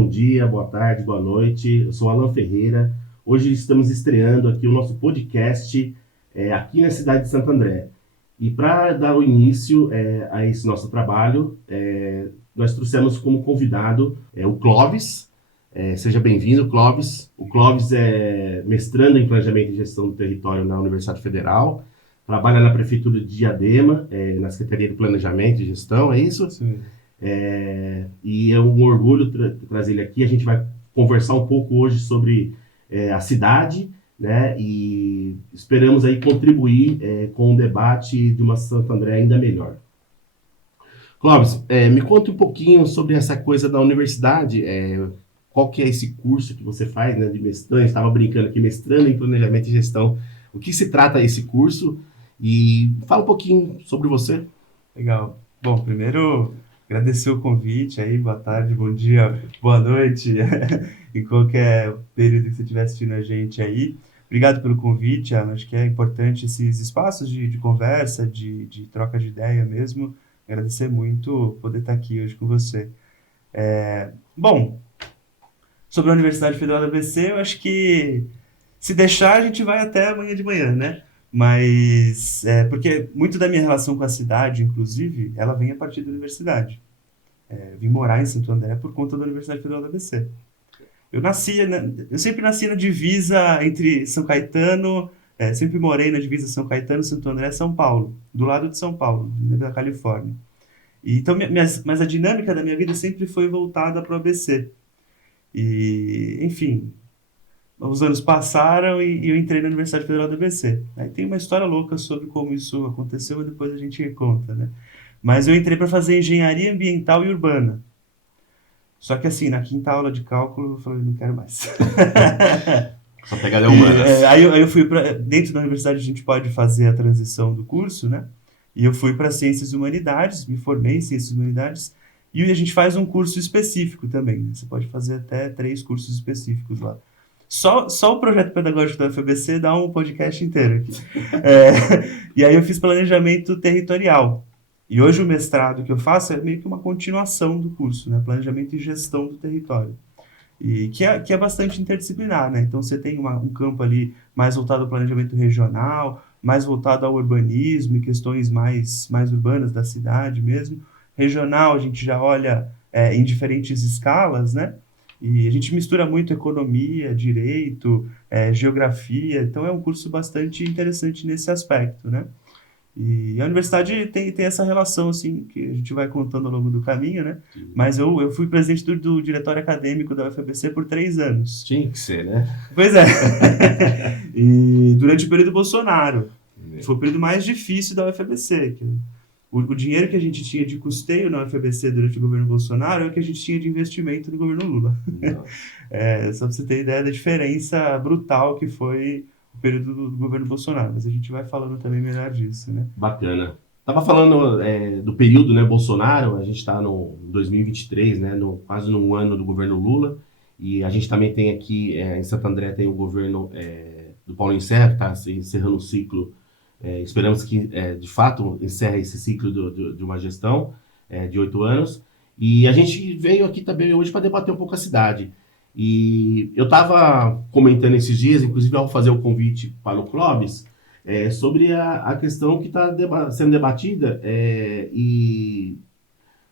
bom dia, boa tarde, boa noite. Eu sou Alan Ferreira. Hoje estamos estreando aqui o nosso podcast aqui na cidade de Santo André. E para dar o início a esse nosso trabalho, nós trouxemos como convidado o Clóvis. Seja bem-vindo, Clóvis. O Clóvis é mestrando em Planejamento e Gestão do Território na Universidade Federal. Trabalha na Prefeitura de Diadema, na Secretaria de Planejamento e Gestão, é isso? Sim. E é um orgulho trazer ele aqui. A gente vai conversar um pouco hoje sobre a cidade, né? E esperamos aí contribuir com o debate de uma Santo André ainda melhor. Clóvis, me conta um pouquinho sobre essa coisa da universidade. Qual que é esse curso que você faz, né, de mestrando? Estava brincando aqui, mestrando em Planejamento e Gestão. O que se trata esse curso? E fala um pouquinho sobre você. Legal. Bom, primeiro, agradecer o convite aí, boa tarde, bom dia, boa noite, em qualquer período que você estiver assistindo a gente aí. Obrigado pelo convite, Alan. Acho que é importante esses espaços de conversa, de troca de ideia mesmo. Agradecer muito poder estar aqui hoje com você. Bom, sobre a Universidade Federal da ABC, eu acho que se deixar, a gente vai até amanhã de manhã, né? Mas, porque muito da minha relação com a cidade, inclusive, ela vem a partir da universidade. Eu vim morar em Santo André por conta da Universidade Federal da ABC. Eu sempre nasci na divisa entre São Caetano, sempre morei na divisa São Caetano, Santo André, São Paulo, do lado de São Paulo, da Califórnia. E, então, mas a dinâmica da minha vida sempre foi voltada para o ABC. E, enfim, os anos passaram e eu entrei na Universidade Federal do ABC. Aí tem uma história louca sobre como isso aconteceu e depois a gente conta, né? Mas eu entrei para fazer engenharia ambiental e urbana. Só que assim, na quinta aula de cálculo, eu falei, não quero mais. Só pegada humanas. Aí eu fui para... Dentro da universidade a gente pode fazer a transição do curso, né? E eu fui para Ciências e Humanidades, me formei em Ciências e Humanidades, e a gente faz um curso específico também, né? Você pode fazer até 3 cursos específicos lá. Só o projeto pedagógico da UFABC dá um podcast inteiro aqui. E aí eu fiz planejamento territorial. E hoje o mestrado que eu faço é meio que uma continuação do curso, né? Planejamento e gestão do território. E que é bastante interdisciplinar, né? Então você tem um campo ali mais voltado ao planejamento regional, mais voltado ao urbanismo e questões mais urbanas da cidade mesmo. Regional a gente já olha em diferentes escalas, né? E a gente mistura muito economia, direito, geografia, então é um curso bastante interessante nesse aspecto, né? E a universidade tem essa relação, assim, que a gente vai contando ao longo do caminho, né? Mas eu fui presidente do diretório acadêmico da UFABC por 3 anos. Tinha que ser, né? Pois é. E durante o período Bolsonaro. Foi o período mais difícil da UFABC. O dinheiro que a gente tinha de custeio na UFABC durante o governo Bolsonaro é o que a gente tinha de investimento no governo Lula. Só para você ter ideia da diferença brutal que foi o período do governo Bolsonaro. Mas a gente vai falando também melhor disso, né? Bacana. Tava falando do período, né, Bolsonaro. A gente está no 2023, né, quase num ano do governo Lula. E a gente também tem aqui em Santo André tem o governo do Paulo Serra, que está encerrando o ciclo. Esperamos que, de fato, encerre esse ciclo de uma gestão de 8 anos. E a gente veio aqui também hoje para debater um pouco a cidade. E eu estava comentando esses dias, inclusive ao fazer o convite para o Clóvis, sobre a questão que está sendo debatida e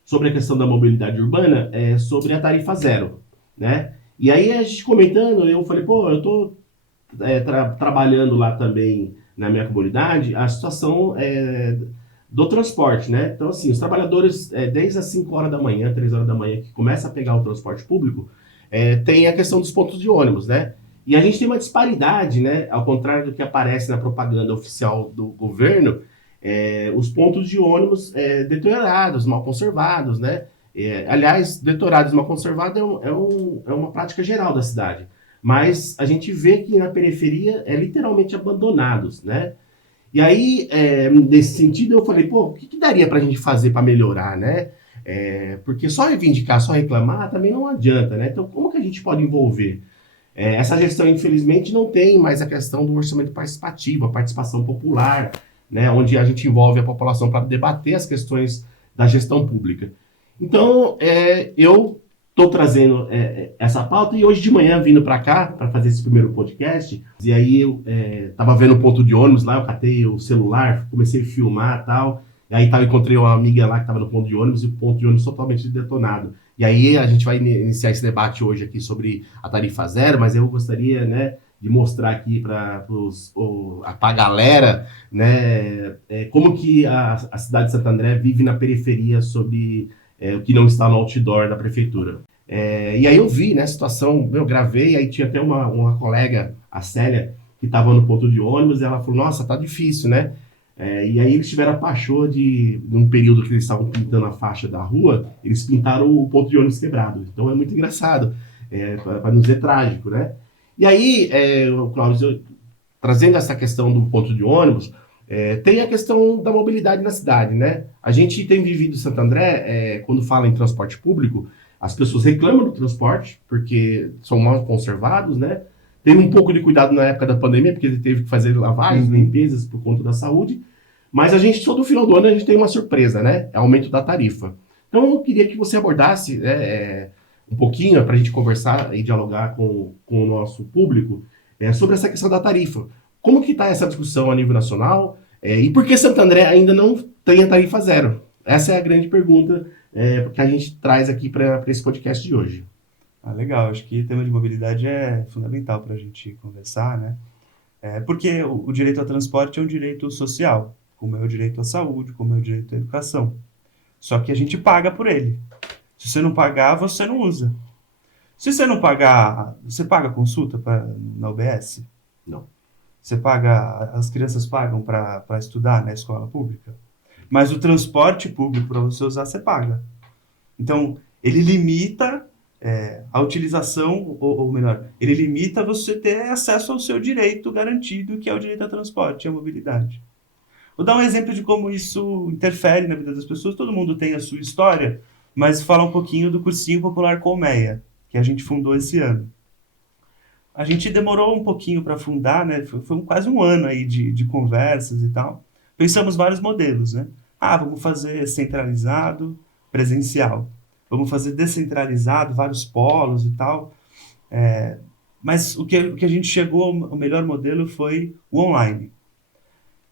sobre a questão da mobilidade urbana, sobre a tarifa zero, né? E aí a gente comentando, eu falei, pô, eu estou trabalhando lá também na minha comunidade, a situação do transporte, né? Então, assim, os trabalhadores, desde as 5 horas da manhã, 3 horas da manhã, que começa a pegar o transporte público, tem a questão dos pontos de ônibus, né? E a gente tem uma disparidade, né? Ao contrário do que aparece na propaganda oficial do governo, os pontos de ônibus deteriorados, mal conservados, né? Aliás, deteriorados, mal conservados é uma prática geral da cidade. Mas a gente vê que na periferia literalmente abandonados, né? E aí, nesse sentido, eu falei, pô, o que daria pra gente fazer para melhorar, né? Porque só reivindicar, só reclamar também não adianta, né? Então, como que a gente pode envolver? Essa gestão, infelizmente, não tem mais a questão do orçamento participativo, a participação popular, né? Onde a gente envolve a população para debater as questões da gestão pública. Então, eu estou trazendo essa pauta e hoje de manhã vindo para cá para fazer esse primeiro podcast, e aí eu tava vendo o ponto de ônibus lá, eu catei o celular, comecei a filmar e tal, e aí encontrei uma amiga lá que estava no ponto de ônibus e o ponto de ônibus totalmente detonado. E aí a gente vai iniciar esse debate hoje aqui sobre a tarifa zero, mas eu gostaria, né, de mostrar aqui para a galera, né, como que a cidade de Santo André vive na periferia sobre o que não está no outdoor da prefeitura. E aí eu vi, né, a situação, eu gravei, aí tinha até uma colega, a Célia, que estava no ponto de ônibus, e ela falou, nossa, tá difícil, né? E aí eles tiveram a paixão de num período que eles estavam pintando a faixa da rua, eles pintaram o ponto de ônibus quebrado. Então é muito engraçado, para não dizer trágico, né? E aí, Cláudio, trazendo essa questão do ponto de ônibus, tem a questão da mobilidade na cidade, né? A gente tem vivido em Santo André, quando fala em transporte público, as pessoas reclamam do transporte, porque são mal conservados, né? Teve um pouco de cuidado na época da pandemia, porque ele teve que fazer lavagens, limpezas por conta da saúde, mas a gente, todo final do ano, a gente tem uma surpresa, né? É o aumento da tarifa. Então, eu queria que você abordasse um pouquinho, para a gente conversar e dialogar com o nosso público, sobre essa questão da tarifa. Como que está essa discussão a nível nacional? E por que Santo André ainda não tem a tarifa zero? Essa é a grande pergunta que a gente traz aqui para esse podcast de hoje. Legal, acho que o tema de mobilidade é fundamental para a gente conversar, né? Porque o direito ao transporte é um direito social, como é o direito à saúde, como é o direito à educação. Só que a gente paga por ele. Se você não pagar, você não usa. Se você não pagar, você paga consulta na UBS? Não. As crianças pagam para estudar na escola pública? Mas o transporte público para você usar, você paga. Então, ele limita a utilização, ou melhor, ele limita você ter acesso ao seu direito garantido, que é o direito ao transporte, à mobilidade. Vou dar um exemplo de como isso interfere na vida das pessoas. Todo mundo tem a sua história, mas falar um pouquinho do Cursinho Popular Colmeia, que a gente fundou esse ano. A gente demorou um pouquinho para fundar, né? Foi quase um ano aí de conversas e tal. Pensamos vários modelos, né? Vamos fazer centralizado, presencial. Vamos fazer descentralizado, vários polos e tal. Mas o que a gente chegou, o melhor modelo foi o online.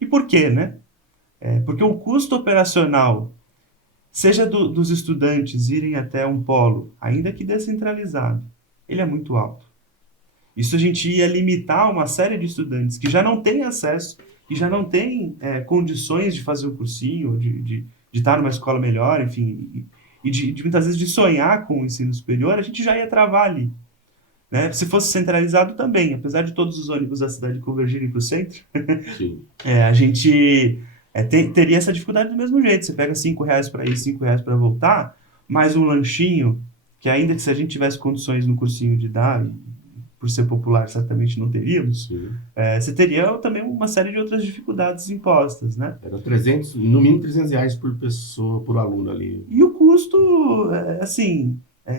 E por quê, né? Porque o custo operacional, seja dos estudantes irem até um polo, ainda que descentralizado, ele é muito alto. Isso a gente ia limitar uma série de estudantes que já não têm acesso, que já não têm condições de fazer o cursinho, de estar numa escola melhor, enfim, e de muitas vezes de sonhar com o ensino superior, a gente já ia travar ali. Né? Se fosse centralizado também, apesar de todos os ônibus da cidade convergirem para o centro, a gente teria essa dificuldade do mesmo jeito. Você pega R$5 para ir, R$5 para voltar, mais um lanchinho, que ainda que se a gente tivesse condições no cursinho de dar, por ser popular certamente não teríamos, você teria também uma série de outras dificuldades impostas, né? Era no mínimo R$300 por pessoa, por aluno ali. E o custo,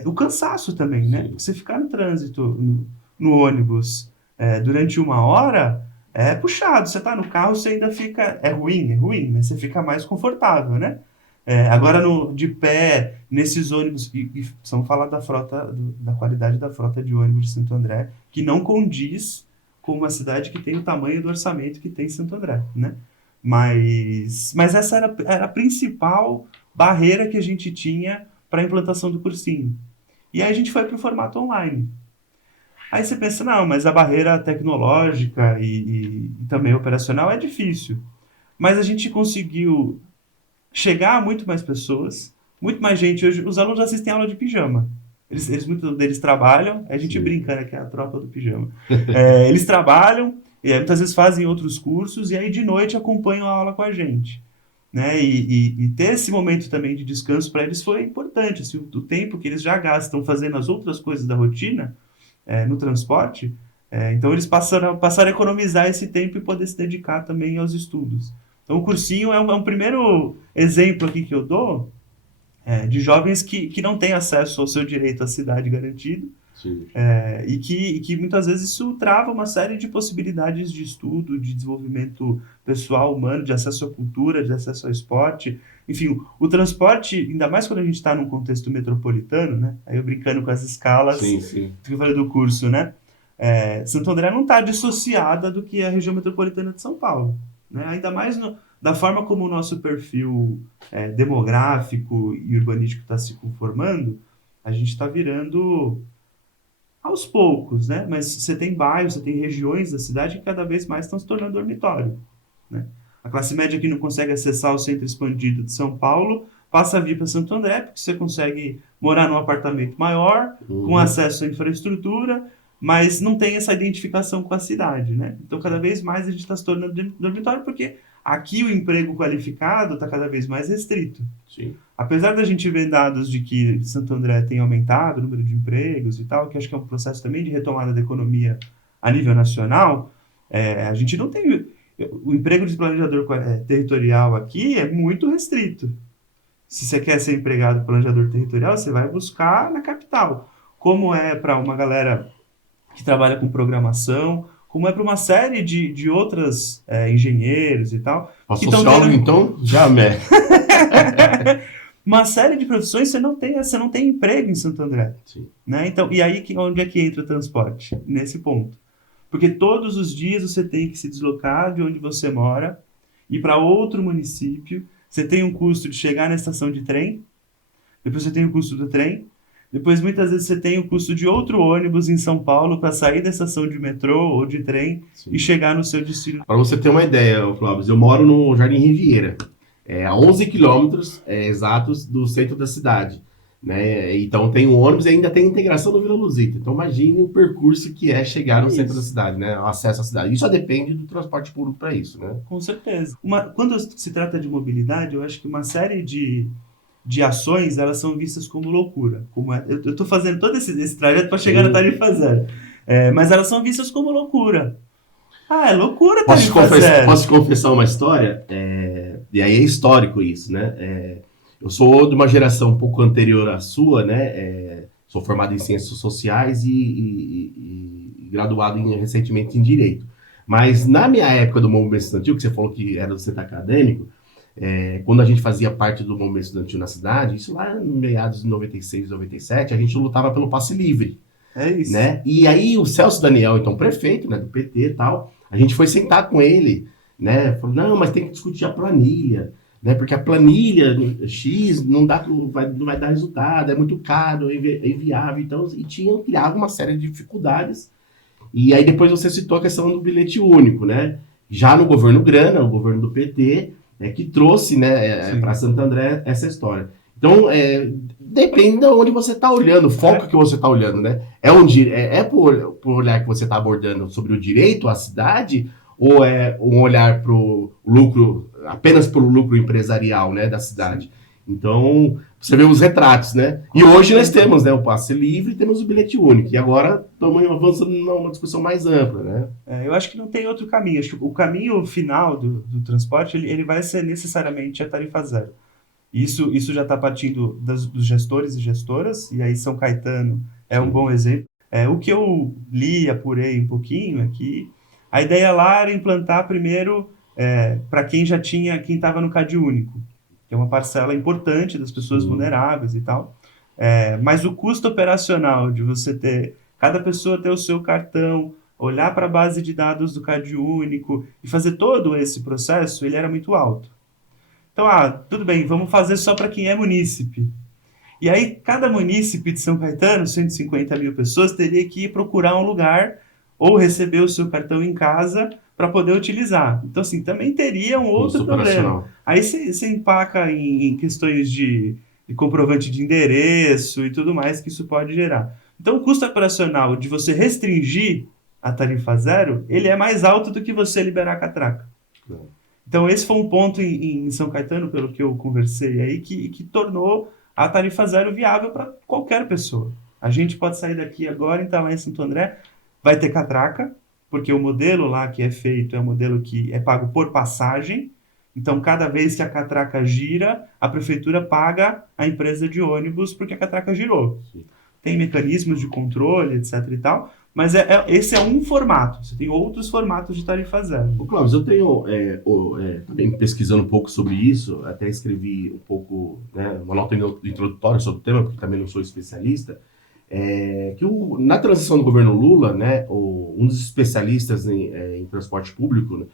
o cansaço também, né? Você ficar no trânsito, no ônibus, durante 1 hora, é puxado. Você tá no carro, você ainda fica... É ruim, mas você fica mais confortável, né? Agora, de pé, nesses ônibus... E precisamos falar da frota, da qualidade da frota de ônibus de Santo André, que não condiz com uma cidade que tem o tamanho do orçamento que tem Santo André, né? Mas essa era a principal barreira que a gente tinha para a implantação do cursinho. E aí a gente foi para o formato online. Aí você pensa, não, mas a barreira tecnológica e também operacional é difícil. Mas a gente conseguiu chegar a muito mais pessoas, muito mais gente. Hoje, os alunos assistem aula de pijama. Muitos deles trabalham, a gente brinca, né, que é a tropa do pijama. Eles trabalham, muitas vezes fazem outros cursos, e aí de noite acompanham a aula com a gente. Né? E ter esse momento também de descanso para eles foi importante. Assim, o tempo que eles já gastam fazendo as outras coisas da rotina, no transporte, então eles passaram a economizar esse tempo e poder se dedicar também aos estudos. Então o cursinho é um primeiro exemplo aqui que eu dou de jovens que não têm acesso ao seu direito à cidade garantido, e que muitas vezes isso trava uma série de possibilidades de estudo, de desenvolvimento pessoal, humano, de acesso à cultura, de acesso ao esporte, Enfim, o transporte, ainda mais quando a gente está num contexto metropolitano, né? Aí eu brincando com as escalas Sim, sim. que eu falei do curso, né? Santo André não está dissociada do que é a região metropolitana de São Paulo, né? Ainda mais da forma como o nosso perfil demográfico e urbanístico está se conformando, a gente está virando aos poucos, né? Mas você tem bairros, você tem regiões da cidade que cada vez mais estão se tornando dormitório, né? A classe média que não consegue acessar o centro expandido de São Paulo passa a vir para Santo André, porque você consegue morar num apartamento maior, com Uhum. acesso à infraestrutura, mas não tem essa identificação com a cidade, né? Então, cada vez mais a gente está se tornando dormitório, porque aqui o emprego qualificado está cada vez mais restrito. Sim. Apesar da gente ver dados de que Santo André tem aumentado o número de empregos e tal, que acho que é um processo também de retomada da economia a nível nacional, a gente não tem... O emprego de planejador territorial aqui é muito restrito. Se você quer ser empregado planejador territorial, você vai buscar na capital. Como é para uma galera que trabalha com programação, como é para uma série de outras engenheiros e tal, A que estão sociólogo, tendo então, jamais. uma série de profissões, você não tem emprego em Santo André. Sim. Né? Então, e aí onde é que entra o transporte? Nesse ponto. Porque todos os dias você tem que se deslocar de onde você mora, ir para outro município, você tem um custo de chegar na estação de trem, depois você tem o custo do trem, depois muitas vezes você tem o custo de outro ônibus em São Paulo para sair da estação de metrô ou de trem Sim. e chegar no seu destino. Para você ter uma ideia, Clóvis, eu moro no Jardim Riviera, a 11 quilômetros exatos do centro da cidade, né? Então tem um ônibus e ainda tem integração do Vila Luzita. Então imagine o percurso que é chegar no centro da cidade, né? O acesso à cidade. Isso só depende do transporte público para isso, né? Com certeza. Quando se trata de mobilidade, eu acho que uma série de ações, elas são vistas como loucura. Eu estou fazendo todo esse trajeto para chegar na tarifa zero. Mas elas são vistas como loucura. Ah, é loucura tarifa zero. Posso te confessar uma história? E aí é histórico isso, né? Eu sou de uma geração um pouco anterior à sua, né? Sou formado em Ciências Sociais e graduado recentemente em Direito. Mas na minha época do movimento estudantil, que você falou que era do centro acadêmico, quando a gente fazia parte do movimento estudantil na cidade, isso lá no meados de 96, 97, a gente lutava pelo passe livre. É isso. Né? E aí o Celso Daniel, então prefeito, né, do PT e tal, a gente foi sentar com ele, né? Falou, não, mas tem que discutir a planilha, né? Porque a planilha X não vai dar resultado, é muito caro, é inviável, então, e criava uma série de dificuldades. E aí depois você citou a questão do bilhete único, né? Já no governo Grana, o governo do PT, que trouxe, né, para Santo André essa história. Então, depende de onde você está olhando, o foco que você está olhando, né? Por olhar que você está abordando sobre o direito à cidade, ou é um olhar para o lucro, apenas para o lucro empresarial, né, da cidade? Então, você vê os retratos, né? E hoje nós temos, né, o passe livre e temos o bilhete único. E agora estamos avançando numa discussão mais ampla, né? Eu acho que não tem outro caminho. Acho que o caminho final do transporte, ele vai ser necessariamente a tarifa zero. Isso já está partindo dos gestores e gestoras, e aí São Caetano é um bom exemplo. O que eu li, apurei um pouquinho, é que a ideia lá era implantar primeiro para quem estava no Cade Único, que é uma parcela importante das pessoas vulneráveis e tal. Mas o custo operacional de você ter, cada pessoa ter o seu cartão, olhar para a base de dados do Cade Único e fazer todo esse processo, ele era muito alto. Então, tudo bem, vamos fazer só para quem é munícipe. E aí, cada munícipe de São Caetano, 150 mil pessoas, teria que ir procurar um lugar ou receber o seu cartão em casa para poder utilizar. Então, assim, também teria um outro problema. Aí você empaca em questões de comprovante de endereço e tudo mais que isso pode gerar. Então, o custo operacional de você restringir a tarifa zero, ele é mais alto do que você liberar a catraca. Então, esse foi um ponto em São Caetano, pelo que eu conversei aí, que tornou a tarifa zero viável para qualquer pessoa. A gente pode sair daqui agora, então lá em Santo André, vai ter catraca, porque o modelo lá que é feito é um modelo que é pago por passagem. Então, cada vez que a catraca gira, a prefeitura paga a empresa de ônibus porque a catraca girou. Tem mecanismos de controle, etc. e tal, Mas esse é um formato. Você tem outros formatos de tarifa zero. Ô, Cláudio, eu tenho, também pesquisando um pouco sobre isso, até escrevi um pouco, né, uma nota introdutória sobre o tema, porque também não sou especialista, na transição do governo Lula, né, um dos especialistas em transporte público, né,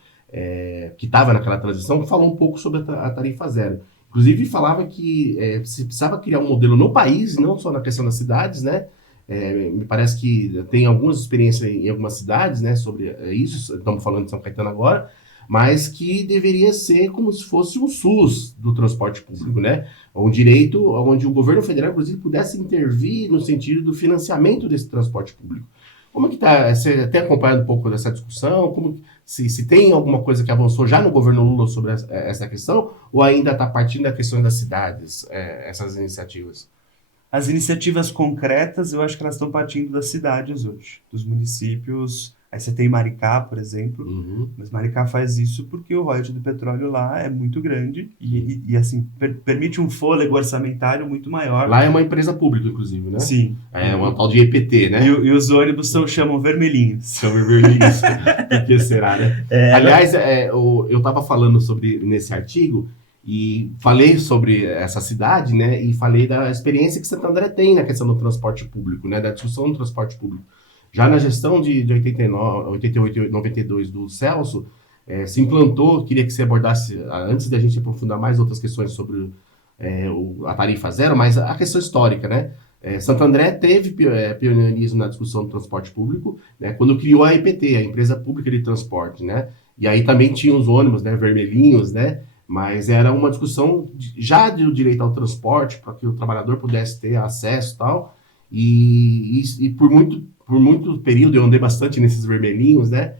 que estava naquela transição, falou um pouco sobre a tarifa zero. Inclusive falava que se precisava criar um modelo no país, não só na questão das cidades, né? Me parece que tem algumas experiências em algumas cidades, né, sobre isso, estamos falando de São Caetano agora, mas que deveria ser como se fosse um SUS do transporte público, né? Um direito onde o governo federal, inclusive, pudesse intervir no sentido do financiamento desse transporte público. Como é que está? Você tem acompanhado um pouco dessa discussão? Se tem alguma coisa que avançou já no governo Lula sobre essa questão, ou ainda está partindo da questão das cidades, essas iniciativas? As iniciativas concretas, eu acho que elas estão partindo das cidades hoje, dos municípios. Aí você tem Maricá, por exemplo, mas Maricá faz isso porque o royalty do petróleo lá é muito grande e assim, permite um fôlego orçamentário muito maior. Lá é uma empresa pública, inclusive, né? Sim. É uma tal de EPT, né? E os ônibus chamam vermelhinhos. São vermelhinhos. Por que será, né? Aliás, eu estava falando nesse artigo e falei sobre essa cidade, né? E falei da experiência que Santo André tem na questão do transporte público, né? Da discussão do transporte público. Já na gestão de 89, 88 e 92 do Celso, se implantou, queria que você abordasse, antes da gente aprofundar mais outras questões sobre a tarifa zero, mas a questão histórica, né? Santo André teve pioneirismo na discussão do transporte público, né, quando criou a EPT, a Empresa Pública de Transporte, né? E aí também tinha os ônibus, né, vermelhinhos, né? Mas era uma discussão já do direito ao transporte, para que o trabalhador pudesse ter acesso e tal, e por muito período, eu andei bastante nesses vermelhinhos, né?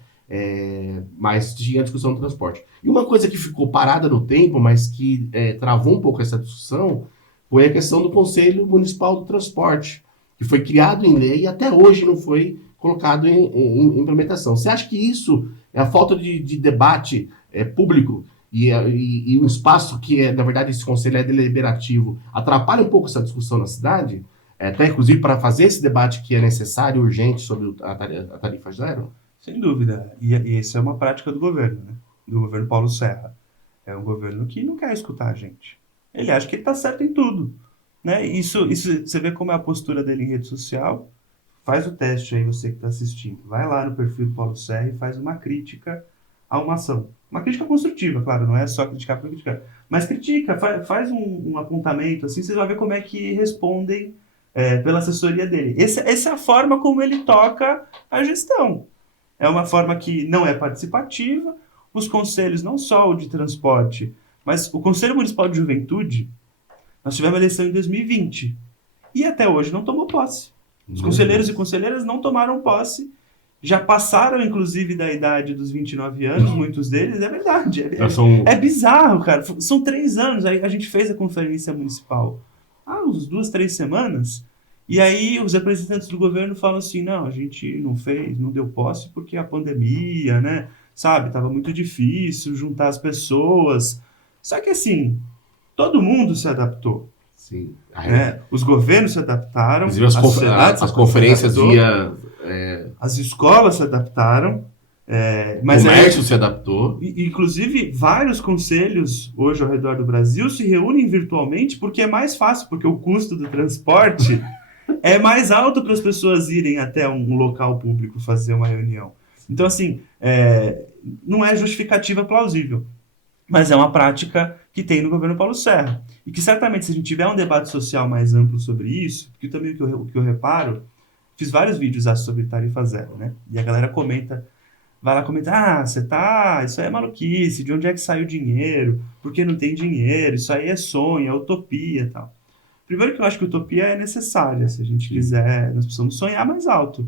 Mas tinha a discussão do transporte. E uma coisa que ficou parada no tempo, mas que travou um pouco essa discussão, foi a questão do Conselho Municipal do Transporte, que foi criado em lei e até hoje não foi colocado em implementação. Você acha que isso é a falta de debate público e um espaço que, na verdade, esse conselho é deliberativo, atrapalha um pouco essa discussão na cidade? Até, inclusive, para fazer esse debate que é necessário e urgente sobre a tarifa zero? Sem dúvida. E isso é uma prática do governo, né? Do governo Paulo Serra. É um governo que não quer escutar a gente. Ele acha que ele está certo em tudo, né? Isso você vê como é a postura dele em rede social. Faz o teste aí, você que está assistindo. Vai lá no perfil do Paulo Serra e faz uma crítica a uma ação. Uma crítica construtiva, claro, não é só criticar por criticar. Mas critica, faz um apontamento, assim, você vai ver como é que respondem pela assessoria dele. Essa é a forma como ele toca a gestão. É uma forma que não é participativa. Os conselhos, não só o de transporte, mas o Conselho Municipal de Juventude, nós tivemos eleição em 2020 e até hoje não tomou posse. Os conselheiros e conselheiras não tomaram posse, já passaram inclusive da idade dos 29 anos, muitos deles, é verdade. É bizarro, cara. São 3 anos, aí a gente fez a conferência municipal há uns 2, 3 semanas, e aí os representantes do governo falam assim, não, a gente não fez, não deu posse porque a pandemia, né, sabe, estava muito difícil juntar as pessoas. Só que assim, todo mundo se adaptou. Sim. Os governos se adaptaram, as conferências via... As escolas se adaptaram, o comércio se adaptou. Inclusive, vários conselhos hoje ao redor do Brasil se reúnem virtualmente porque é mais fácil, porque o custo do transporte é mais alto para as pessoas irem até um local público fazer uma reunião. Então, assim, não é justificativa plausível, mas é uma prática que tem no governo Paulo Serra. E que certamente, se a gente tiver um debate social mais amplo sobre isso, porque também o que eu reparo, fiz vários vídeos sobre tarifa zero, né? E a galera vai lá comentar, isso aí é maluquice, de onde é que saiu o dinheiro, por que não tem dinheiro, isso aí é sonho, é utopia e tal. Primeiro que eu acho que utopia é necessária, se a gente quiser, nós precisamos sonhar mais alto.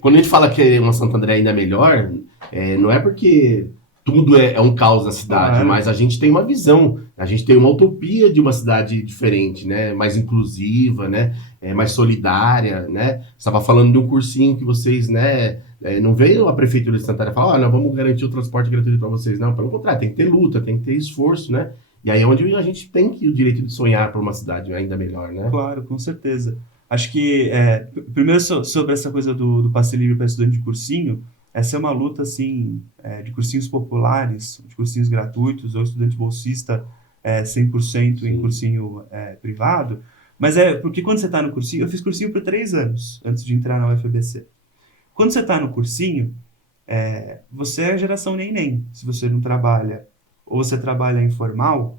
Quando a gente fala que uma Santo André ainda é melhor, não é porque tudo é um caos na cidade, mas a gente tem uma visão, a gente tem uma utopia de uma cidade diferente, né? Mais inclusiva, né? Mais solidária, né? Você estava falando de um cursinho que vocês, né? Não veio a prefeitura de Santo André falar, nós vamos garantir o transporte gratuito para vocês. Não, pelo contrário, tem que ter luta, tem que ter esforço, né? E aí é onde a gente tem o direito de sonhar por uma cidade ainda melhor, né? Claro, com certeza. Acho que, primeiro, sobre essa coisa do passe livre para estudante de cursinho, essa é uma luta, assim, de cursinhos populares, de cursinhos gratuitos, ou estudante bolsista 100% em Sim, cursinho privado, mas porque quando você está no cursinho, eu fiz cursinho por 3 anos, antes de entrar na UFABC. Quando você está no cursinho, você é geração neném, se você não trabalha, ou você trabalha informal,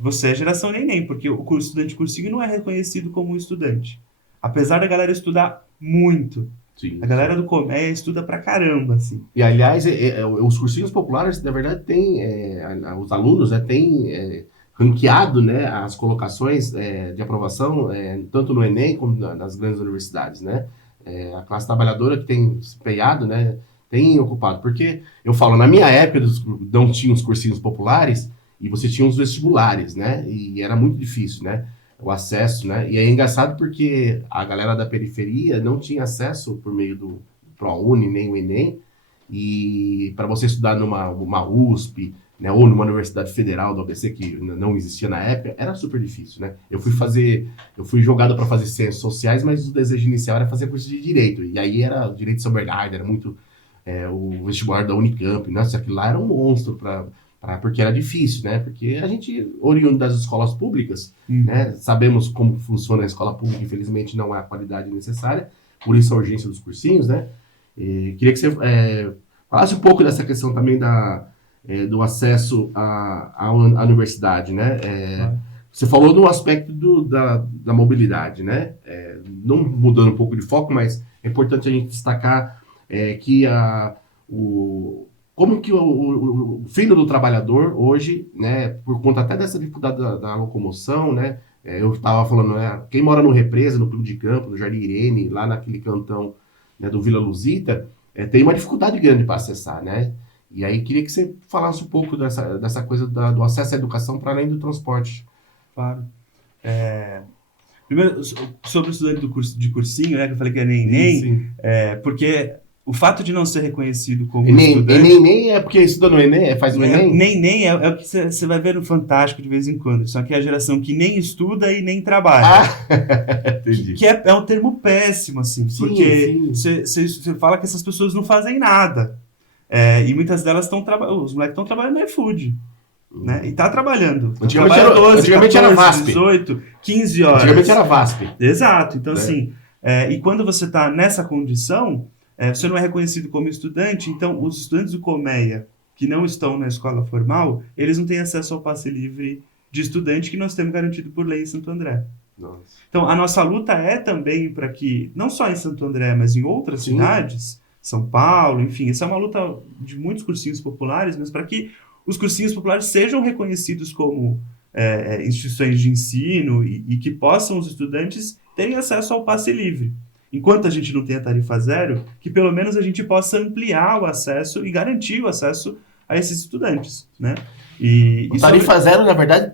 você é geração neném, porque o estudante de cursinho não é reconhecido como um estudante. Apesar da galera estudar muito. sim, A galera sim. do Comé estuda pra caramba, assim. E, aliás, os cursinhos populares, na verdade, têm, os alunos têm ranqueado, né, as colocações de aprovação, tanto no Enem como nas grandes universidades, né? A classe trabalhadora que tem se empenhado, né, tem ocupado. Porque, eu falo, na minha época, não tinha os cursinhos populares e você tinha os vestibulares, né? E era muito difícil, né? O acesso, né? E é engraçado porque a galera da periferia não tinha acesso por meio do ProUni, nem o Enem, e para você estudar uma USP, né, ou numa universidade federal do ABC, que não existia na época, era super difícil, né? Eu fui jogado para fazer ciências sociais, mas o desejo inicial era fazer curso de direito. E aí era direito de São Bernardo, era muito o vestibular da Unicamp, nossa, aquilo lá era um monstro porque era difícil, né? Porque a gente, oriundo das escolas públicas, né, sabemos como funciona a escola pública, infelizmente não é a qualidade necessária, por isso a urgência dos cursinhos, né? E queria que você falasse um pouco dessa questão também do acesso à universidade, né? Claro. Você falou do aspecto da mobilidade, né? Não mudando um pouco de foco, mas é importante a gente destacar que o, como que o filho do trabalhador hoje, né, por conta até dessa dificuldade da locomoção, né? Eu estava falando, né, quem mora no Represa, no Clube de Campo, no Jardim Irene, lá naquele cantão, né, do Vila Luzita, tem uma dificuldade grande para acessar, né? E aí queria que você falasse um pouco dessa coisa do acesso à educação para além do transporte. Claro. Primeiro, sobre o estudante de cursinho, né, que eu falei que é neném, Sim. porque o fato de não ser reconhecido como Enem, estudante, Enem nem é porque estuda no Enem, faz o Enem? nem é o que você vai ver no Fantástico de vez em quando. Só que é a geração que nem estuda e nem trabalha. Ah, entendi. Que é um termo péssimo, assim, Sim, porque sim. você fala que essas pessoas não fazem nada. E muitas delas estão trabalhando, os moleques estão trabalhando no iFood, né? E tá trabalhando. Trabalha 12, Antigamente era 14, VASP. 18, 15 horas. Antigamente era VASP. Exato. Então, Né? assim, e quando você está nessa condição, você não é reconhecido como estudante, então os estudantes do Colmeia, que não estão na escola formal, eles não têm acesso ao passe livre de estudante que nós temos garantido por lei em Santo André. Nossa. Então, a nossa luta é também para que, não só em Santo André, mas em outras Sim. cidades, São Paulo, enfim, essa é uma luta de muitos cursinhos populares, mas para que os cursinhos populares sejam reconhecidos como instituições de ensino e que possam os estudantes terem acesso ao passe livre. Enquanto a gente não tem a tarifa zero, que pelo menos a gente possa ampliar o acesso e garantir o acesso a esses estudantes, né? O tarifa zero, na verdade,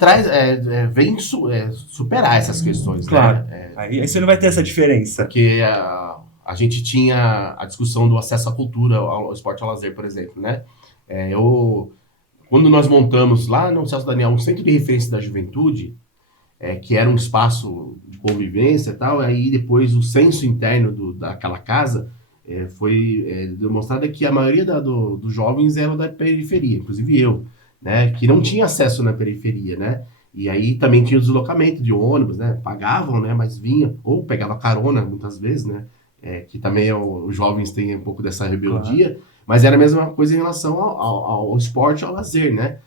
vem superar essas questões. Claro. Né? Aí você não vai ter essa diferença. Porque a gente tinha a discussão do acesso à cultura, ao esporte ao lazer, por exemplo, né? Quando nós montamos lá no Celso Daniel um centro de referência da juventude, que era um espaço de convivência e tal, aí depois o censo interno daquela casa foi demonstrado que a maioria dos jovens eram da periferia, inclusive eu, né? Que não tinha acesso na periferia, né? E aí também tinha o deslocamento de ônibus, né? Pagavam, né? Mas vinha, ou pegava carona muitas vezes, né? Que também os jovens têm um pouco dessa rebeldia, claro. Mas era a mesma coisa em relação ao esporte, ao lazer, né?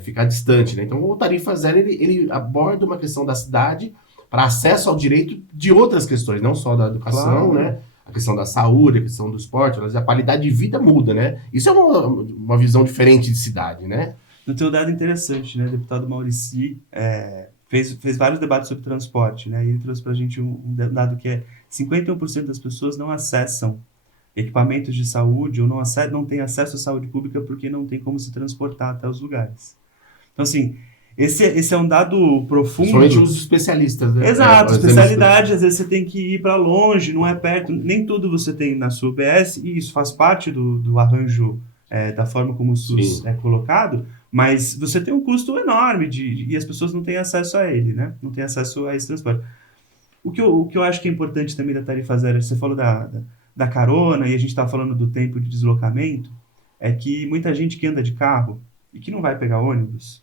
Ficar distante, né? Então o Tarifa Zero, ele aborda uma questão da cidade para acesso ao direito de outras questões, não só da educação, claro. Né? A questão da saúde, a questão do esporte, a qualidade de vida muda, né? Isso é uma visão diferente de cidade, né? No teu dado interessante, né? O deputado Maurici fez vários debates sobre transporte, né? E ele trouxe para a gente um dado que 51% das pessoas não acessam equipamentos de saúde ou não têm acesso à saúde pública porque não tem como se transportar até os lugares. Então, assim, esse é um dado profundo. Somente os especialistas, né? Exato, especialidade, às vezes você tem que ir para longe, não é perto, nem tudo você tem na sua UBS, e isso faz parte do arranjo da forma como o SUS é colocado, mas você tem um custo enorme e as pessoas não têm acesso a ele, né? Não têm acesso a esse transporte. O que eu acho que é importante também da tarifa zero, você falou da carona e a gente está falando do tempo de deslocamento, é que muita gente que anda de carro e que não vai pegar ônibus,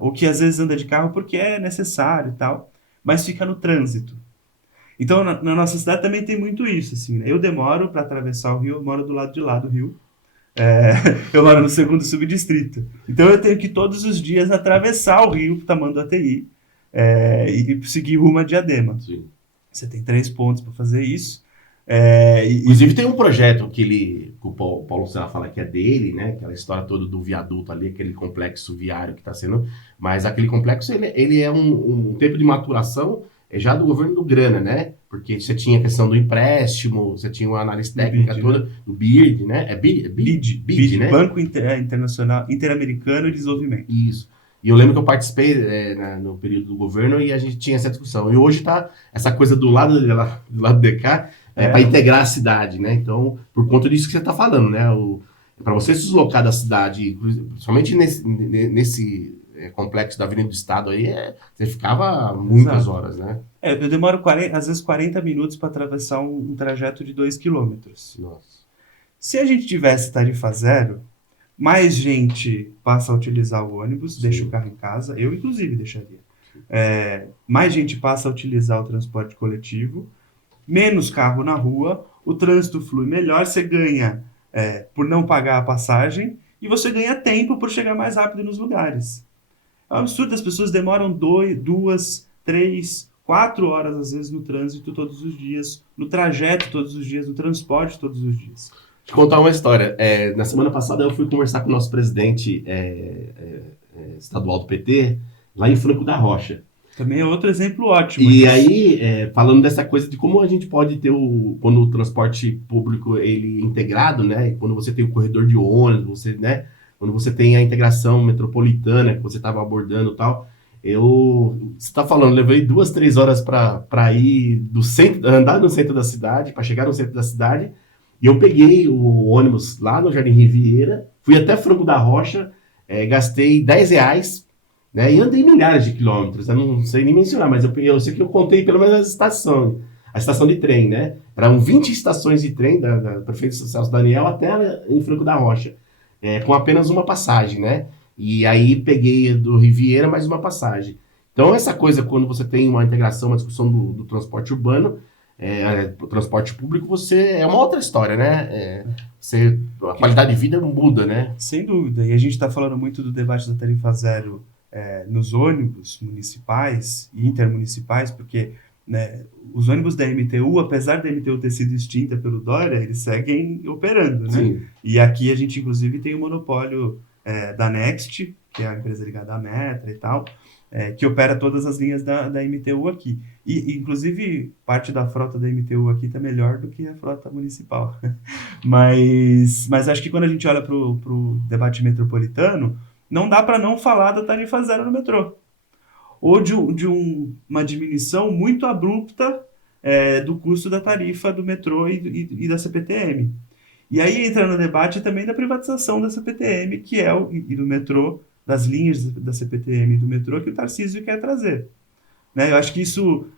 ou que às vezes anda de carro porque é necessário e tal, mas fica no trânsito. Então, na nossa cidade também tem muito isso, assim, né? Eu demoro para atravessar o rio, eu moro do lado de lá do rio, é, eu moro no segundo subdistrito. Então eu tenho que todos os dias atravessar o rio Tamanduateí e seguir rumo a Diadema. Sim. Você tem 3 pontos para fazer isso. Inclusive tem um projeto que o Paulo Serra fala que é dele, né? Aquela história toda do viaduto ali, aquele complexo viário que está sendo. Mas aquele complexo ele é um tempo de maturação já do governo do Grana, né? Porque você tinha a questão do empréstimo, você tinha uma análise técnica BID, toda, do BID, né? É BID, né? Banco Internacional Interamericano de Desenvolvimento. Isso. E eu lembro que eu participei no período do governo e a gente tinha essa discussão. E hoje tá essa coisa do lado de cá, para integrar a cidade, né? Então, por conta disso que você está falando, né? Para você se deslocar da cidade, somente nesse complexo da Avenida do Estado aí, você ficava muitas Exato. horas, né? Eu demoro às vezes 40 minutos para atravessar um trajeto de 2 quilômetros. Nossa. Se a gente tivesse tarifa zero, mais gente passa a utilizar o ônibus, deixa o carro em casa, eu inclusive deixaria. Mais gente passa a utilizar o transporte coletivo, menos carro na rua, o trânsito flui melhor, você ganha por não pagar a passagem e você ganha tempo por chegar mais rápido nos lugares. É um absurdo, as pessoas demoram 2, 3, 4 horas às vezes no trânsito todos os dias, no trajeto todos os dias, no transporte todos os dias. Te contar uma história. Na semana passada eu fui conversar com o nosso presidente estadual do PT, lá em Franco da Rocha. Também é outro exemplo ótimo. E aí, falando dessa coisa de como a gente pode ter quando o transporte público ele é integrado, né? Quando você tem o corredor de ônibus, né? Quando você tem a integração metropolitana que você estava abordando e tal. Você está falando, levei 2, 3 horas para ir andar no centro da cidade, para chegar no centro da cidade. E eu peguei o ônibus lá no Jardim Riviera, fui até Franco da Rocha, gastei R$ 10, né, e andei milhares de quilômetros. Eu não sei nem mencionar, mas eu sei que eu contei pelo menos a estação de trem, né? Eram 20 estações de trem da Prefeitura Celso Daniel até em Franco da Rocha, com apenas uma passagem, né? E aí peguei do Riviera mais uma passagem. Então essa coisa, quando você tem uma integração, uma discussão do transporte urbano, o transporte público, é uma outra história, né? A qualidade de vida muda, né? Sem dúvida. E a gente está falando muito do debate da tarifa zero nos ônibus municipais e intermunicipais, porque né, os ônibus da MTU, apesar da MTU ter sido extinta pelo Dória, eles seguem operando, né? Sim. E aqui a gente, inclusive, tem o monopólio da Next, que é a empresa ligada à Metra e tal, que opera todas as linhas da MTU aqui. E, inclusive, parte da frota da MTU aqui está melhor do que a frota municipal. Mas acho que quando a gente olha para o debate metropolitano, não dá para não falar da tarifa zero no metrô. Ou de uma diminuição muito abrupta do custo da tarifa do metrô e da CPTM. E aí entra no debate também da privatização da CPTM, e do metrô, das linhas da CPTM e do metrô, que o Tarcísio quer trazer. Né? Eu acho que isso...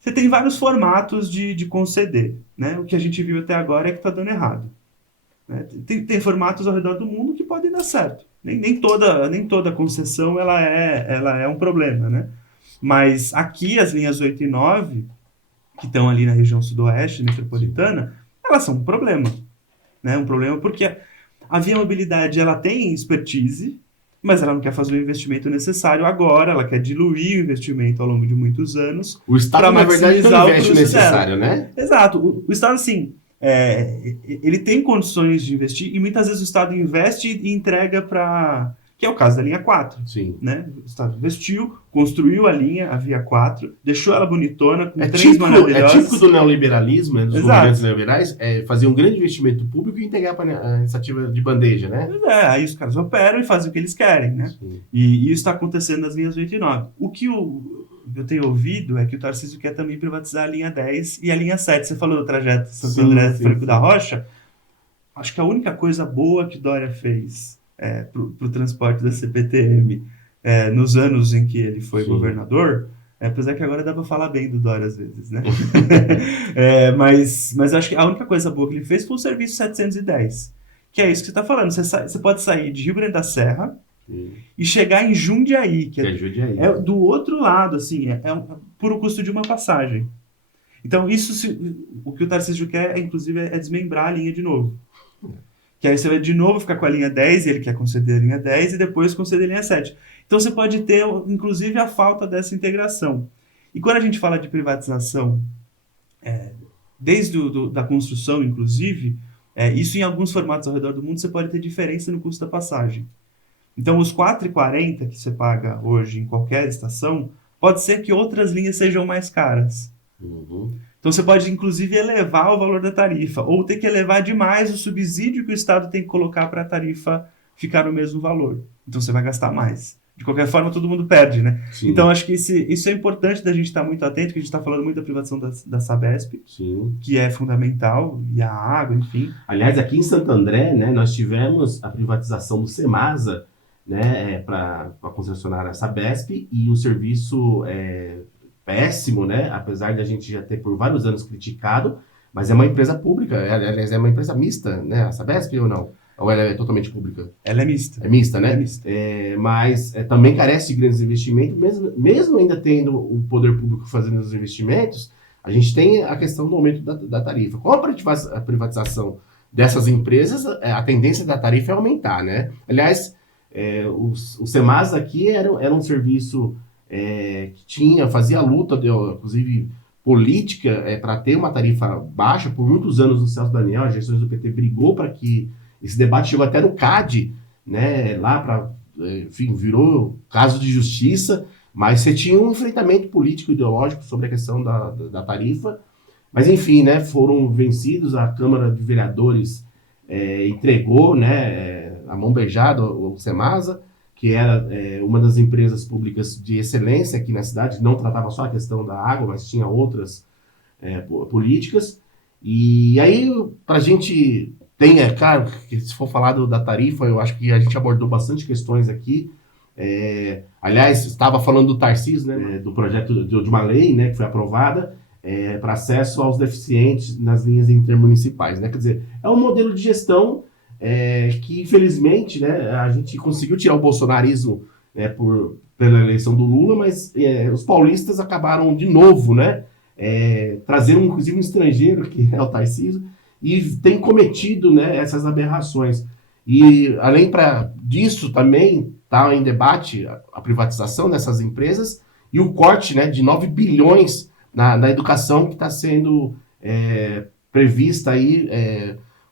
Você tem vários formatos de conceder. Né? O que a gente viu até agora é que está dando errado. Né? Tem formatos ao redor do mundo que podem dar certo. Nem toda concessão ela é um problema. Né? Mas aqui as linhas 8 e 9, que estão ali na região sudoeste metropolitana, elas são um problema. Né? Um problema porque a Via Mobilidade ela tem expertise, mas ela não quer fazer o investimento necessário agora, ela quer diluir o investimento ao longo de muitos anos. O Estado, na verdade, não investe o necessário, né? Exato. O Estado, assim, ele tem condições de investir e muitas vezes o Estado investe e entrega para... Que é o caso da linha 4. Sim. Né? O Estado investiu, construiu a Via 4, deixou ela bonitona, com trens maravilhosos. É típico do neoliberalismo, dos movimentos neoliberais, fazer um grande investimento público e entregar para a iniciativa de bandeja, né? Aí os caras operam e fazem o que eles querem, né? E isso está acontecendo nas linhas 8 e 9. O que eu tenho ouvido é que o Tarcísio quer também privatizar a linha 10 e a linha 7. Você falou do trajeto Santo André e Franco da Rocha. Acho que a única coisa boa que Dória fez para o transporte da CPTM nos anos em que ele foi governador Apesar que agora dá para falar bem do Dória às vezes, né? Mas eu acho que a única coisa boa que ele fez foi o serviço 710, que é isso que você está falando. Você pode sair de Rio Grande da Serra e chegar em Jundiaí, que é do outro lado, assim, por o custo de uma passagem. Então, o que o Tarcísio quer, inclusive, é desmembrar a linha de novo. Que aí você vai de novo ficar com a linha 10, e ele quer conceder a linha 10 e depois conceder a linha 7. Então você pode ter, inclusive, a falta dessa integração. E quando a gente fala de privatização, desde da construção, inclusive, isso em alguns formatos ao redor do mundo, você pode ter diferença no custo da passagem. Então, os R$ 4,40 que você paga hoje em qualquer estação, pode ser que outras linhas sejam mais caras. Uhum. Então você pode, inclusive, elevar o valor da tarifa, ou ter que elevar demais o subsídio que o Estado tem que colocar para a tarifa ficar no mesmo valor. Então você vai gastar mais. De qualquer forma, todo mundo perde, né? Sim. Então acho que isso é importante da gente estar muito atento, que a gente está falando muito da privatização da Sabesp, Sim. que é fundamental, e a água, enfim. Aliás, aqui em Santo André, né, nós tivemos a privatização do Semasa, né, para a concessionária Sabesp, e o serviço péssimo, né? Apesar de a gente já ter por vários anos criticado, mas é uma empresa pública, aliás, é uma empresa mista, né? A Sabesp ou não? Ou ela é totalmente pública? Ela é mista. É mista, né? É mista. Mas também carece de grandes investimentos, mesmo ainda tendo o poder público fazendo os investimentos, a gente tem a questão do aumento da tarifa. Com a privatização dessas empresas, a tendência da tarifa é aumentar, né? Aliás, o Semasa aqui era um serviço que fazia luta, inclusive política, para ter uma tarifa baixa. Por muitos anos no Celso Daniel, as gestões do PT brigou para que esse debate chegou até no CAD, né, enfim, virou caso de justiça, mas você tinha um enfrentamento político ideológico sobre a questão da tarifa, mas enfim, né, foram vencidos, a Câmara de Vereadores entregou, né, a mão beijada ao Semasa, que era uma das empresas públicas de excelência aqui na cidade, não tratava só a questão da água, mas tinha outras políticas. E aí, para a gente claro, que se for falar da tarifa, eu acho que a gente abordou bastante questões aqui. Aliás, estava falando do Tarcísio, né, do projeto de uma lei, né, que foi aprovada para acesso aos deficientes nas linhas intermunicipais, né? Quer dizer, é um modelo de gestão que, infelizmente, né, a gente conseguiu tirar o bolsonarismo pela eleição do Lula, mas os paulistas acabaram de novo, né, trazendo inclusive um estrangeiro, que é o Tarcísio, e tem cometido, né, essas aberrações. E, além disso, também está em debate a privatização dessas empresas e o corte, né, de 9 bilhões na educação, que está sendo prevista aí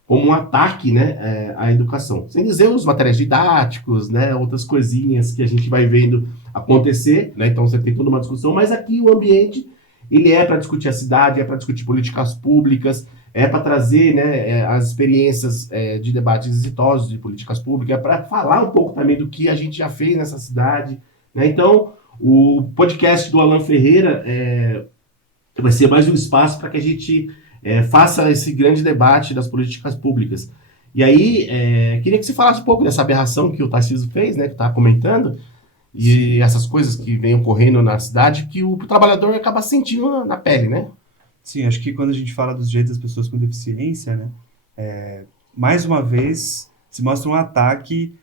como um ataque, né, à educação. Sem dizer os materiais didáticos, né, outras coisinhas que a gente vai vendo acontecer, né, então você tem toda uma discussão, mas aqui o ambiente ele para discutir a cidade, para discutir políticas públicas, para trazer, né, as experiências de debates exitosos de políticas públicas, para falar um pouco também do que a gente já fez nessa cidade, né? Então, o podcast do Alan Ferreira vai ser mais um espaço para que a gente faça esse grande debate das políticas públicas. E aí, queria que você falasse um pouco dessa aberração que o Tarcísio fez, né, que estava comentando, e essas coisas que vêm ocorrendo na cidade, que o trabalhador acaba sentindo na pele, né? Sim, acho que quando a gente fala dos direitos das pessoas com deficiência, né, mais uma vez se mostra um ataque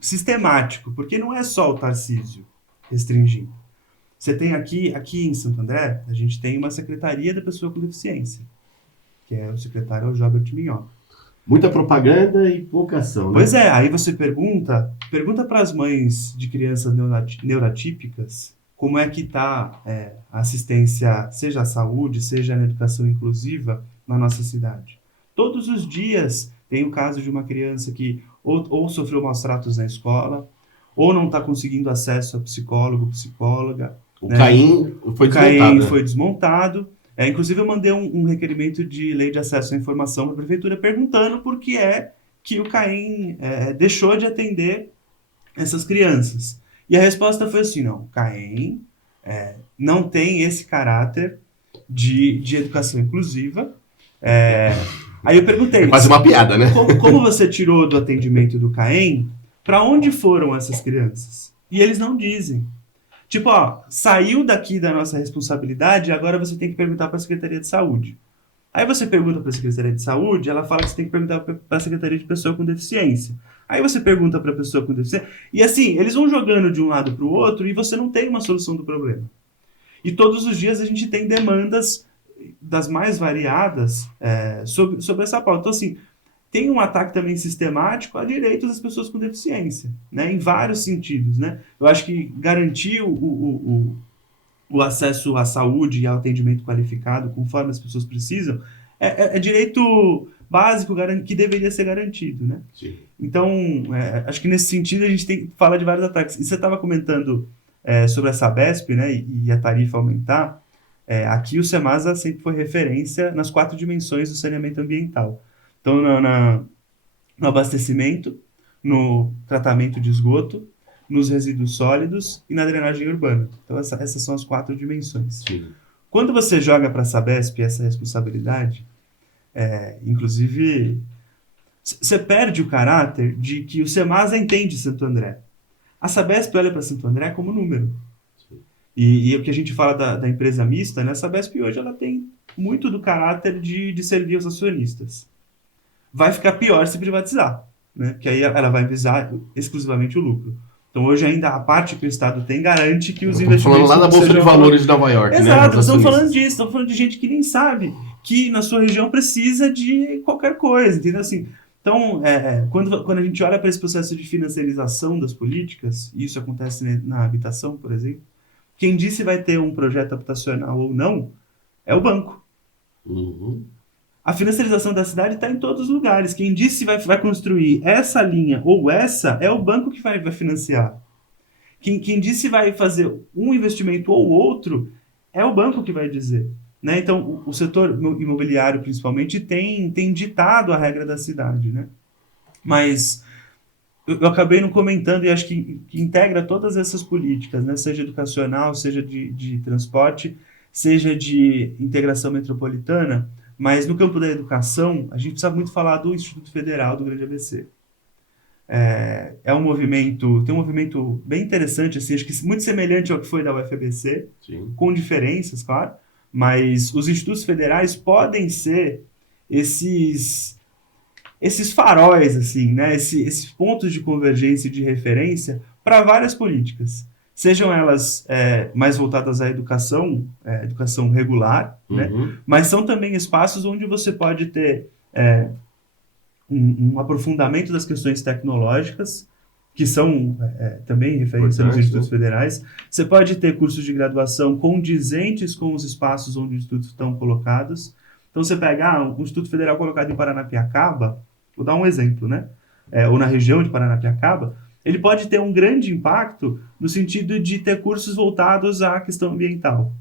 sistemático, porque não é só o Tarcísio restringindo. Você tem aqui em Santo André, a gente tem uma secretaria da pessoa com deficiência, que é o secretário Jobert Minhoca. Muita propaganda e pouca ação, né? Pois aí você pergunta para as mães de crianças neurotípicas como é que está a assistência, seja à saúde, seja na educação inclusiva, na nossa cidade. Todos os dias tem o caso de uma criança que ou sofreu maus tratos na escola, ou não está conseguindo acesso a psicólogo, psicóloga. O Caim foi desmontado. Inclusive, eu mandei um requerimento de lei de acesso à informação para a prefeitura perguntando por que que o Caim deixou de atender essas crianças. E a resposta foi assim, não, o Caim não tem esse caráter de educação inclusiva. Aí eu perguntei... É quase uma piada, né? Como você tirou do atendimento do Caim, para onde foram essas crianças? E eles não dizem. Tipo, ó, saiu daqui da nossa responsabilidade, agora você tem que perguntar para a Secretaria de Saúde. Aí você pergunta para a Secretaria de Saúde, ela fala que você tem que perguntar para a Secretaria de Pessoa com Deficiência. Aí você pergunta para a pessoa com deficiência. E assim, eles vão jogando de um lado para o outro e você não tem uma solução do problema. E todos os dias a gente tem demandas das mais variadas sobre essa pauta. Então, assim, tem um ataque também sistemático a direitos das pessoas com deficiência, né? Em vários sentidos, né? Eu acho que garantir o acesso à saúde e ao atendimento qualificado, conforme as pessoas precisam, é direito básico que deveria ser garantido, né? Sim. Então, acho que nesse sentido a gente tem que falar de vários ataques. E você estava comentando sobre a Sabesp, né, e a tarifa aumentar. Aqui o Semasa sempre foi referência nas 4 dimensões do saneamento ambiental. Então, no abastecimento, no tratamento de esgoto, nos resíduos sólidos e na drenagem urbana. Então, essas são as 4 dimensões. Sim. Quando você joga para a Sabesp essa responsabilidade, inclusive, você perde o caráter de que o Semasa entende Santo André. A Sabesp olha para Santo André como número. E o que a gente fala da empresa mista, né? A Sabesp hoje ela tem muito do caráter de servir os acionistas. Vai ficar pior se privatizar, né? Porque aí ela vai visar exclusivamente o lucro. Então hoje ainda a parte que o Estado tem garante que os investimentos... Falando lá da Bolsa de Valores de Nova York, Exato, né? estamos falando disso, estamos falando de gente que nem sabe que na sua região precisa de qualquer coisa, entendeu? Assim, então, quando a gente olha para esse processo de financiarização das políticas, e isso acontece na habitação, por exemplo, quem diz se vai ter um projeto habitacional ou não é o banco. Uhum. A financiarização da cidade está em todos os lugares. Quem diz se vai construir essa linha ou essa é o banco que vai financiar. Quem diz se vai fazer um investimento ou outro é o banco que vai dizer. Né? Então, o setor imobiliário, principalmente, tem ditado a regra da cidade. Né? Mas eu acabei não comentando e acho que integra todas essas políticas, né? Seja educacional, seja de transporte, seja de integração metropolitana. Mas no campo da educação, a gente precisa muito falar do Instituto Federal do Grande ABC. Tem um movimento bem interessante, assim, acho que muito semelhante ao que foi da UFABC, Sim. com diferenças, claro, mas os institutos federais podem ser esses faróis, assim, né? Esses pontos de convergência e de referência para várias políticas. Sejam elas mais voltadas à educação regular, Uhum. né? Mas são também espaços onde você pode ter um aprofundamento das questões tecnológicas, que são também referência nos institutos federais. Você pode ter cursos de graduação condizentes com os espaços onde os institutos estão colocados. Então, você pega um Instituto Federal colocado em Paranapiacaba, vou dar um exemplo, né? Ou na região de Paranapiacaba, ele pode ter um grande impacto no sentido de ter cursos voltados à questão ambiental.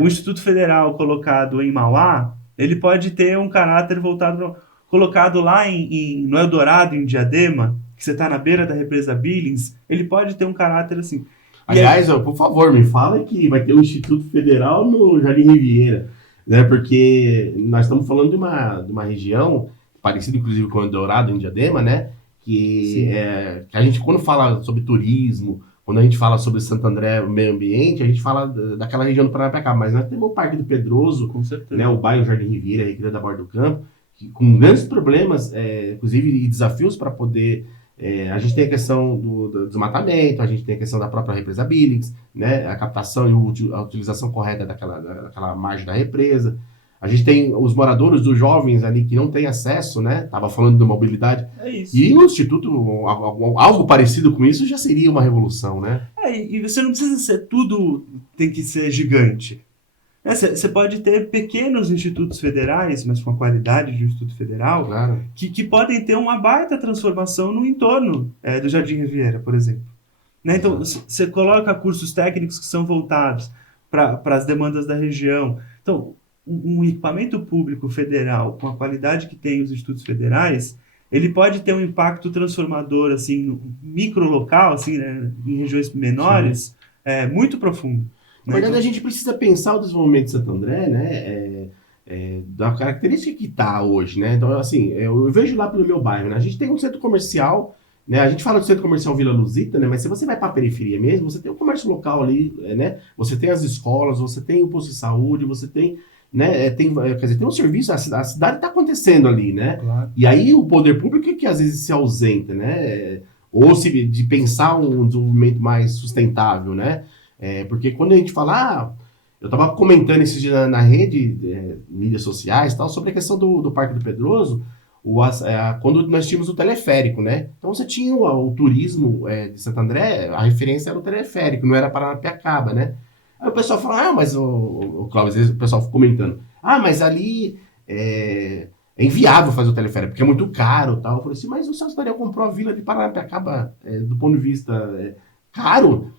O Instituto Federal colocado em Mauá, ele pode ter um caráter colocado lá no Eldorado, em Diadema, que você está na beira da represa Billings, ele pode ter um caráter assim. Aliás, por favor, me fala que vai ter um Instituto Federal no Jardim Riviera, né? Porque nós estamos falando de uma região parecida, inclusive, com o Eldorado, em Diadema, né? Que a gente, quando fala sobre turismo, quando a gente fala sobre Santo André, meio ambiente, a gente fala daquela região do Paranapiacaba, mas nós temos o Parque do Pedroso, com certeza, né, o bairro Jardim Riviera, a Recreio da Borda do Campo, com grandes problemas, inclusive, e desafios para poder... a gente tem a questão do desmatamento, a gente tem a questão da própria represa Billings, né, a captação e a utilização correta daquela margem da represa. A gente tem os moradores, dos jovens ali que não têm acesso, né? Estava falando de mobilidade. É isso. E no Instituto, algo parecido com isso já seria uma revolução, né? E você não precisa ser tudo, tem que ser gigante. Você pode ter pequenos institutos federais, mas com a qualidade de um instituto federal, Claro. que podem ter uma baita transformação no entorno do Jardim Riviera, por exemplo. Né? Então, você coloca cursos técnicos que são voltados para as demandas da região. Então, um equipamento público federal com a qualidade que tem os institutos federais, ele pode ter um impacto transformador, assim, no microlocal, assim, né, em regiões menores, muito profundo. Na verdade, a gente precisa pensar o desenvolvimento de Santo André, né, da característica que está hoje, né? Então, assim, eu vejo lá pelo meu bairro, né? A gente tem um centro comercial né? A gente fala do centro comercial Vila Luzita, né? Mas se você vai para a periferia mesmo, você tem o comércio local ali, né? Você tem as escolas, você tem o posto de saúde, você tem, né? Quer dizer, tem um serviço, a cidade está acontecendo ali, né? Claro. E aí o poder público que às vezes se ausenta, né? Ou se, de pensar um desenvolvimento mais sustentável, né? Porque quando a gente fala, eu estava comentando esses dias na rede, mídias sociais e tal, sobre a questão do Parque do Pedroso, quando nós tínhamos o teleférico, né? Então você tinha o turismo de Santo André, a referência era o teleférico, não era Paranapiacaba, né? Aí o pessoal fala, mas o Cláudio, às vezes o pessoal fica comentando, mas ali é inviável fazer o teleférico, porque é muito caro e tal. Eu falei assim, mas o Santo André comprou a vila de Paranapiacaba do ponto de vista caro,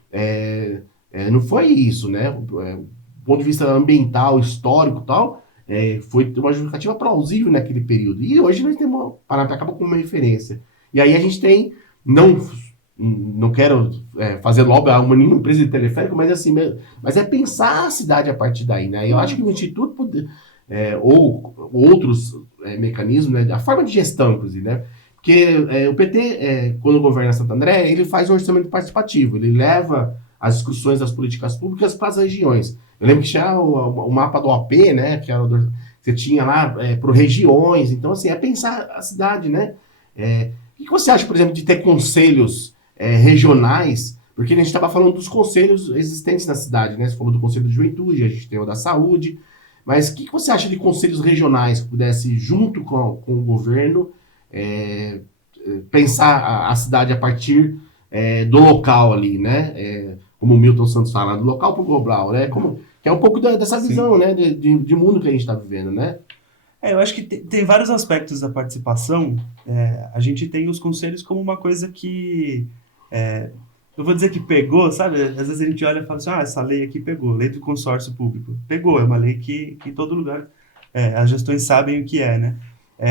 não foi isso, né? Do ponto de vista ambiental, histórico e tal, foi uma justificativa plausível naquele período. E hoje nós temos Paranapiacaba como uma referência. E aí a gente tem, não quero fazer lobby a nenhuma empresa de teleférico, mas assim, mas é pensar a cidade a partir daí, né? Eu acho que o Instituto ou outros mecanismos, né? A forma de gestão, inclusive, né? Porque o PT, quando governa Santo André, ele faz um orçamento participativo, ele leva as discussões das políticas públicas para as regiões. Eu lembro que tinha o mapa do OP, né? Que era você tinha lá por regiões. Então, assim, é pensar a cidade, né? O que você acha, por exemplo, de ter conselhos regionais? Porque a gente estava falando dos conselhos existentes na cidade, né? Você falou do Conselho de Juventude, a gente tem o da Saúde. Mas o que você acha de conselhos regionais que pudesse, junto com o governo, pensar a cidade a partir do local ali, né? Como o Milton Santos fala, do local para o global, né? Que é um pouco dessa visão, né? De mundo que a gente está vivendo, né? Eu acho que tem vários aspectos da participação. A gente tem os conselhos como uma coisa que... eu vou dizer que pegou, sabe? Às vezes a gente olha e fala assim, essa lei aqui pegou, lei do consórcio público. Pegou, é uma lei que em todo lugar as gestões sabem o que é, né?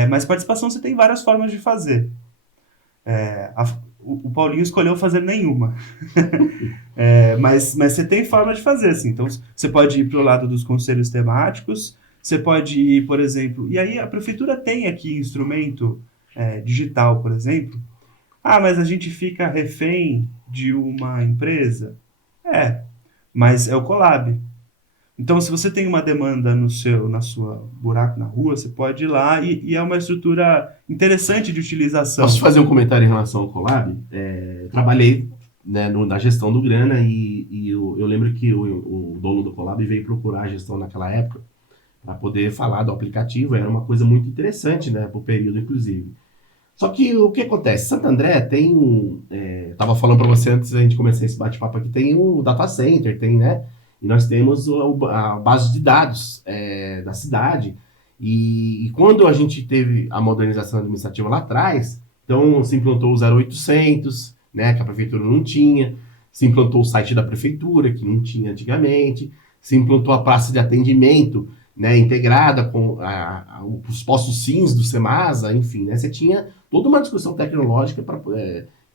Mas participação você tem várias formas de fazer. O Paulinho escolheu fazer nenhuma. Mas você tem forma de fazer, assim. Então, você pode ir para o lado dos conselhos temáticos, você pode ir, por exemplo... E aí a prefeitura tem aqui instrumento digital, por exemplo. Mas a gente fica refém de uma empresa? Mas é o Colab. Então, se você tem uma demanda na sua buraco na rua, você pode ir lá e é uma estrutura interessante de utilização. Posso fazer um comentário em relação ao Colab? Trabalhei, né, na gestão do Grana e eu lembro que o dono do Colab veio procurar a gestão naquela época para poder falar do aplicativo. Era uma coisa muito interessante, né, para o período, inclusive. Só que o que acontece? Santo André tem estava falando para você antes da gente começar esse bate-papo aqui, tem o data center, tem, né? E nós temos a base de dados da cidade. E quando a gente teve a modernização administrativa lá atrás, então se implantou o 0800, né, que a prefeitura não tinha, se implantou o site da prefeitura, que não tinha antigamente, se implantou a praça de atendimento, né, integrada com os postos SINs do Semasa, enfim, né, você tinha toda uma discussão tecnológica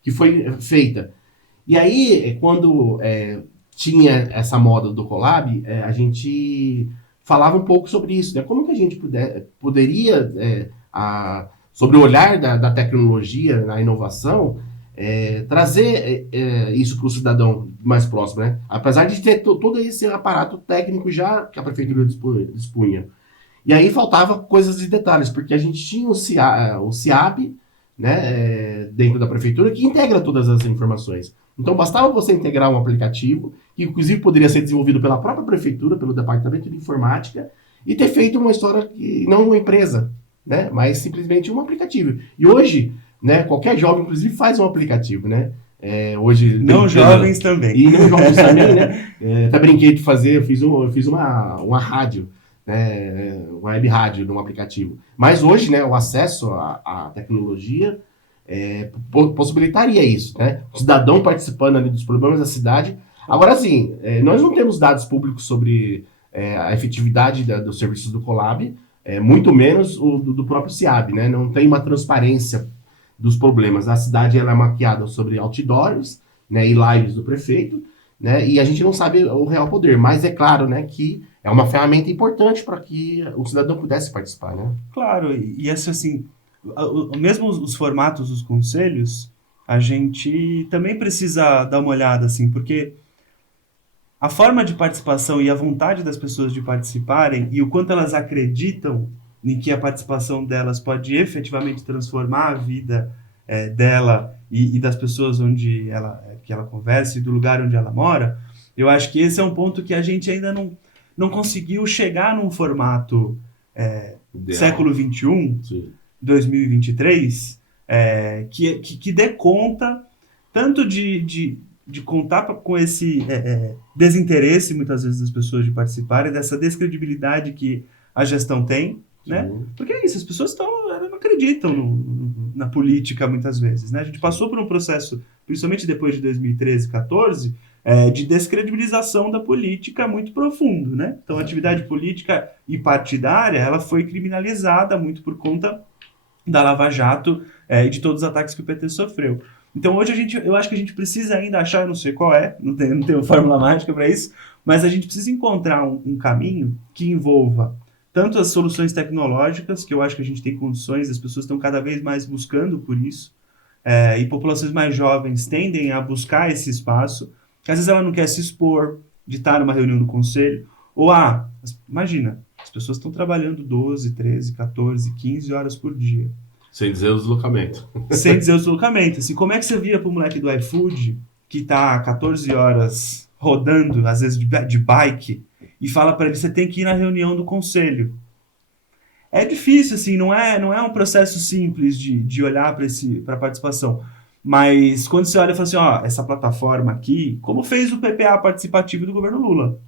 que foi feita. E aí, quando tinha essa moda do Colab, a gente falava um pouco sobre isso, né? Como que a gente poderia, sobre o olhar da tecnologia na inovação, trazer isso para o cidadão mais próximo, né? Apesar de ter todo esse aparato técnico já que a prefeitura dispunha. E aí faltava coisas de detalhes, porque a gente tinha o CIAB, né, dentro da prefeitura, que integra todas as informações. Então bastava você integrar um aplicativo, que inclusive poderia ser desenvolvido pela própria prefeitura, pelo departamento de informática, e ter feito uma história que não uma empresa, né, mas simplesmente um aplicativo. E hoje, né, qualquer jovem, inclusive, faz um aplicativo, né? Hoje não jovens também. E não jovens também, né? Até brinquei de fazer, eu fiz uma rádio, né, uma web rádio num aplicativo. Mas hoje, né, o acesso à tecnologia possibilitaria isso, né? O cidadão participando ali dos problemas da cidade. Agora, sim, nós não temos dados públicos sobre a efetividade dos serviços do Colab, muito menos o do próprio CIAB, né? Não tem uma transparência dos problemas. A cidade ela é maquiada sobre outdoors, né, e lives do prefeito, né? E a gente não sabe o real poder, mas é claro, né, que é uma ferramenta importante para que o cidadão pudesse participar, né? Claro, e assim, mesmo os formatos dos conselhos, a gente também precisa dar uma olhada, assim, porque a forma de participação e a vontade das pessoas de participarem e o quanto elas acreditam em que a participação delas pode efetivamente transformar a vida dela e das pessoas que ela conversa e do lugar onde ela mora, eu acho que esse é um ponto que a gente ainda não conseguiu chegar num formato século XXI, Sim. 2023, que dê conta tanto de contar com esse desinteresse, muitas vezes, das pessoas de participarem, dessa descredibilidade que a gestão tem, né? Porque é isso, as pessoas não acreditam na política, muitas vezes, né? A gente passou por um processo, principalmente depois de 2013, 14, de descredibilização da política muito profundo, né? Então, a atividade política e partidária, ela foi criminalizada muito por conta da Lava Jato e de todos os ataques que o PT sofreu. Então hoje eu acho que a gente precisa ainda achar, eu não sei qual não tenho fórmula mágica para isso, mas a gente precisa encontrar um caminho que envolva tanto as soluções tecnológicas, que eu acho que a gente tem condições, as pessoas estão cada vez mais buscando por isso, e populações mais jovens tendem a buscar esse espaço, que às vezes ela não quer se expor, de estar numa reunião do conselho, ou imagina, as pessoas estão trabalhando 12, 13, 14, 15 horas por dia. Sem dizer o deslocamento. Sem dizer o deslocamento. Assim, como é que você vira pro moleque do iFood, que tá 14 horas rodando, às vezes de bike, e fala para ele, você tem que ir na reunião do conselho? É difícil, assim, não é um processo simples de olhar para a participação. Mas quando você olha e fala assim, essa plataforma aqui, como fez o PPA participativo do governo Lula?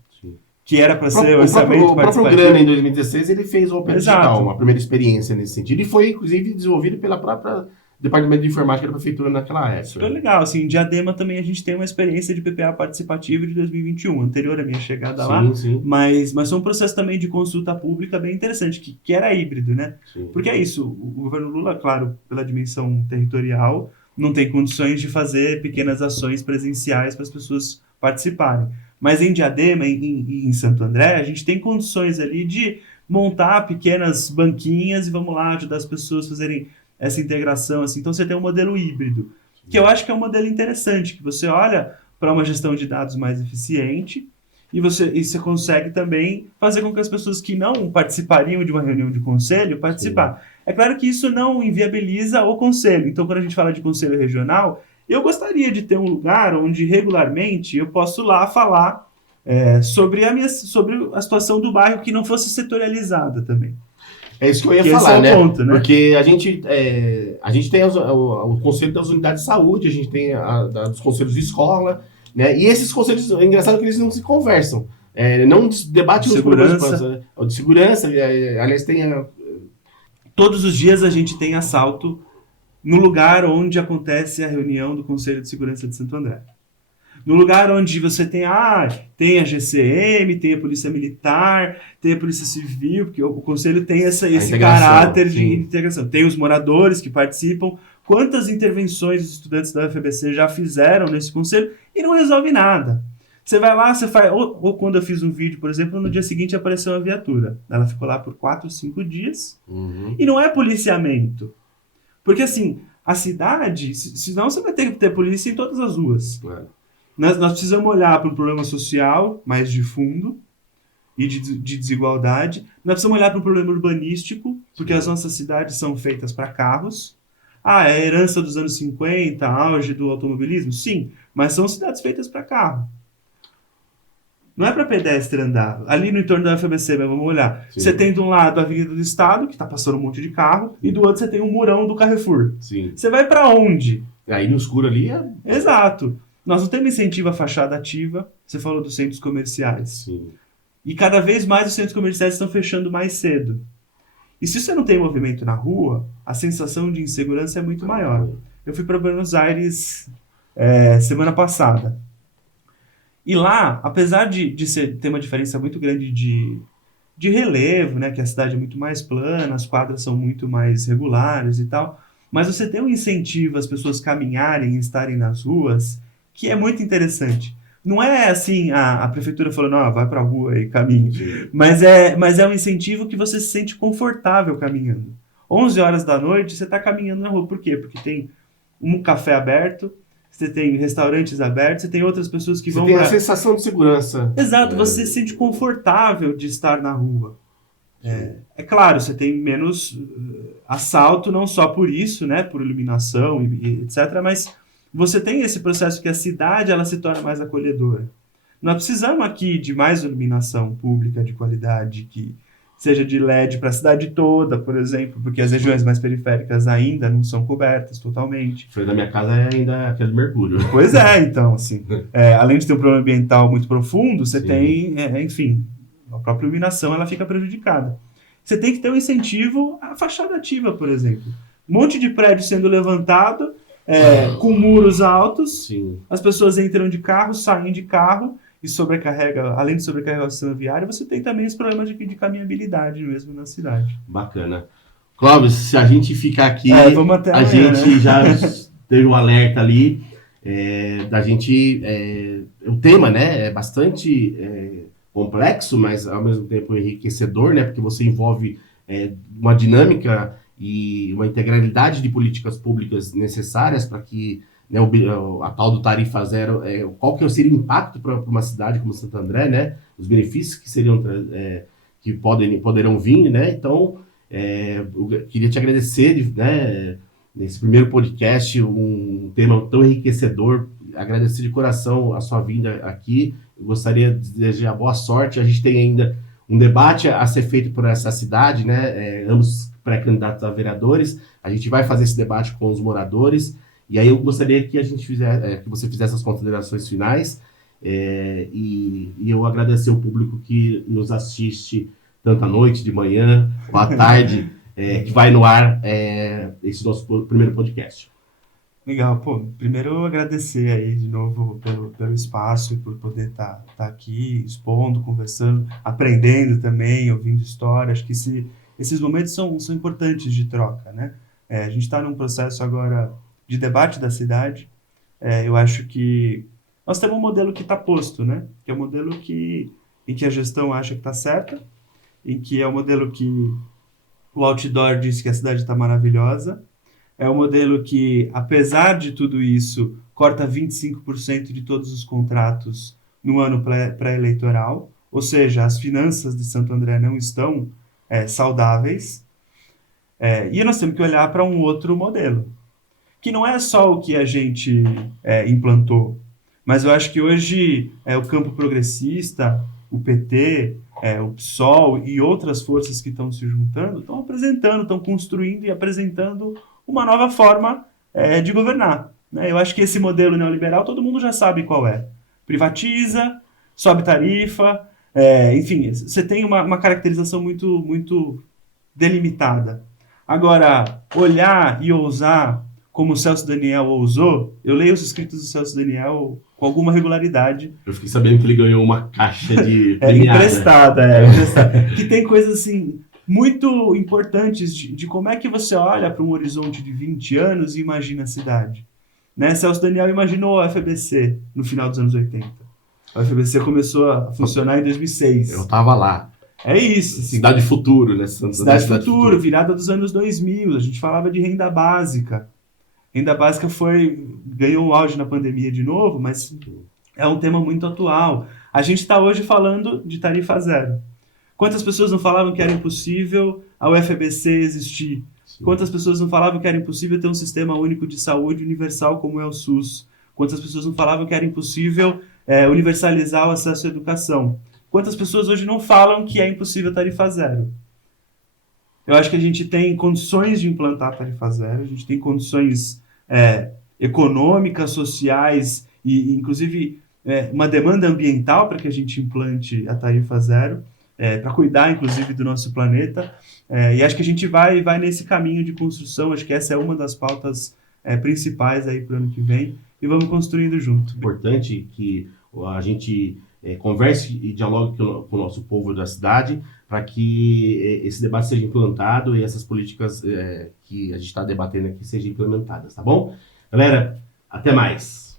Que era para ser orçamento participativo. O próprio Grana, em 2016, ele fez o Open Digital, uma primeira experiência nesse sentido, e foi, inclusive, desenvolvido pela própria Departamento de Informática da Prefeitura naquela época. Super legal, assim, em Diadema também a gente tem uma experiência de PPA participativo de 2021, anterior à minha chegada lá, sim. Mas foi um processo também de consulta pública bem interessante, que era híbrido, né? Sim. Porque é isso, o governo Lula, claro, pela dimensão territorial, não tem condições de fazer pequenas ações presenciais para as pessoas participarem. Mas em Diadema, em Santo André, a gente tem condições ali de montar pequenas banquinhas e vamos lá ajudar as pessoas a fazerem essa integração. Assim. Então você tem um modelo híbrido, que eu acho que é um modelo interessante, que você olha para uma gestão de dados mais eficiente e você consegue também fazer com que as pessoas que não participariam de uma reunião de conselho participar. Sim. É claro que isso não inviabiliza o conselho. Então, quando a gente fala de conselho regional, eu gostaria de ter um lugar onde regularmente eu posso lá falar sobre a situação do bairro que não fosse setorializada também. É isso que eu ia falar, né? Ponto, né? Porque a gente tem o conselho das unidades de saúde, a gente tem dos conselhos de escola, né? E esses conselhos, é engraçado que eles não se conversam, não debatem os problemas de segurança, aliás, todos os dias a gente tem assalto no lugar onde acontece a reunião do Conselho de Segurança de Santo André. No lugar onde você tem a GCM, tem a Polícia Militar, tem a Polícia Civil, porque o Conselho tem esse caráter de integração. Tem os moradores que participam. Quantas intervenções os estudantes da UFABC já fizeram nesse Conselho e não resolve nada. Você vai lá, você faz... Ou quando eu fiz um vídeo, por exemplo, no dia seguinte apareceu uma viatura. Ela ficou lá por 4 ou 5 dias. E não é policiamento. Porque, assim, a cidade... Senão você vai ter que ter polícia em todas as ruas. Claro. Nós precisamos olhar para um problema social mais de fundo e de desigualdade. Nós precisamos olhar para um problema urbanístico, porque as nossas cidades são feitas para carros. É a herança dos anos 50, auge do automobilismo? Sim, mas são cidades feitas para carro. Não é para pedestre andar. Ali no entorno da UFABC, vamos olhar. Sim. Você tem de um lado a Avenida do Estado, que está passando um monte de carro, e do outro você tem um murão do Carrefour. Sim. Você vai para onde? Aí no escuro ali Exato. Nós não temos incentivo à fachada ativa. Você falou dos centros comerciais. Sim. E cada vez mais os centros comerciais estão fechando mais cedo. E se você não tem movimento na rua, a sensação de insegurança é muito maior. Eu fui para Buenos Aires semana passada. E lá, apesar de ter uma diferença muito grande de relevo, né, que a cidade é muito mais plana, as quadras são muito mais regulares e tal, mas você tem um incentivo às pessoas caminharem e estarem nas ruas, que é muito interessante. Não é assim, a prefeitura falando, vai pra rua e caminhe. Mas é um incentivo que você se sente confortável caminhando. 11 horas da noite, você está caminhando na rua. Por quê? Porque tem um café aberto, você tem restaurantes abertos, você tem outras pessoas que Você vão tem a pra... sensação de segurança. Exato, você se sente confortável de estar na rua. É claro, você tem menos assalto, não só por isso, né, por iluminação e etc., mas você tem esse processo que a cidade ela se torna mais acolhedora. Nós precisamos aqui de mais iluminação pública de qualidade, que seja de LED para a cidade toda, por exemplo, porque as regiões mais periféricas ainda não são cobertas totalmente. Foi da minha casa é ainda aquele mercúrio. Pois é, então, assim, além de ter um problema ambiental muito profundo, você Sim. tem, enfim, a própria iluminação ela fica prejudicada. Você tem que ter um incentivo à fachada ativa, por exemplo. Um monte de prédio sendo levantado, com muros altos, Sim. as pessoas entram de carro, saem de carro, e sobrecarrega, além de sobrecarregar o sistema viário, você tem também esse problema de caminhabilidade mesmo na cidade. Bacana. Clóvis, se a gente ficar aqui, vamos até a amanhã, gente né? já teve um alerta ali da gente. O tema, né, é bastante complexo, mas ao mesmo tempo enriquecedor, né, porque você envolve uma dinâmica e uma integralidade de políticas públicas necessárias para que, né, a tal do tarifa zero, qual que seria o impacto para uma cidade como Santo André, né, os benefícios que seriam que poderão vir, né, então eu queria te agradecer, né, nesse primeiro podcast, um tema tão enriquecedor, agradecer de coração a sua vinda aqui, eu gostaria de desejar boa sorte, a gente tem ainda um debate a ser feito por essa cidade, né, ambos pré-candidatos a vereadores, a gente vai fazer esse debate com os moradores, e aí eu gostaria que a gente que você fizesse as considerações finais, e eu agradecer o público que nos assiste tanto à noite, de manhã, ou à tarde, que vai no ar esse nosso primeiro podcast. Legal, pô, primeiro agradecer aí de novo pelo espaço e por poder estar aqui expondo, conversando, aprendendo também, ouvindo histórias, acho que esses momentos são importantes de troca, né? A gente está num processo agora de debate da cidade, eu acho que nós temos um modelo que está posto, né? Que é um modelo em que a gestão acha que está certa, em que é um modelo que o outdoor diz que a cidade está maravilhosa, é um modelo que, apesar de tudo isso, corta 25% de todos os contratos no ano pré-eleitoral, ou seja, as finanças de Santo André não estão saudáveis, e nós temos que olhar para um outro modelo, que não é só o que a gente implantou, mas eu acho que hoje o campo progressista, o PT, o PSOL e outras forças que estão se juntando, estão apresentando, estão construindo e apresentando uma nova forma de governar, né? Eu acho que esse modelo neoliberal todo mundo já sabe qual é. Privatiza, sobe tarifa, enfim, você tem uma caracterização muito, muito delimitada. Agora, olhar e ousar como o Celso Daniel ousou, eu leio os escritos do Celso Daniel com alguma regularidade. Eu fiquei sabendo que ele ganhou uma caixa de premiada. Emprestada. Que tem coisas assim muito importantes de como é que você olha para um horizonte de 20 anos e imagina a cidade. Né? Celso Daniel imaginou a FBC no final dos anos 80. A FBC começou a funcionar em 2006. Eu estava lá. É isso. Assim, Cidade Futuro, né? Cidade Futuro, virada dos anos 2000. A gente falava de renda básica. Renda básica ganhou um auge na pandemia de novo, mas é um tema muito atual. A gente está hoje falando de tarifa zero. Quantas pessoas não falavam que era impossível a UFABC existir? Sim. Quantas pessoas não falavam que era impossível ter um sistema único de saúde universal como é o SUS? Quantas pessoas não falavam que era impossível universalizar o acesso à educação? Quantas pessoas hoje não falam que é impossível tarifa zero? Eu acho que a gente tem condições de implantar a tarifa zero, a gente tem condições econômicas, sociais e inclusive uma demanda ambiental para que a gente implante a tarifa zero, para cuidar inclusive do nosso planeta, e acho que a gente vai nesse caminho de construção, acho que essa é uma das pautas principais aí para o ano que vem, e vamos construindo junto. Importante que a gente converse e dialogue com o nosso povo da cidade para que esse debate seja implantado e essas políticas que a gente está debatendo aqui sejam implementadas, tá bom? Galera, até mais!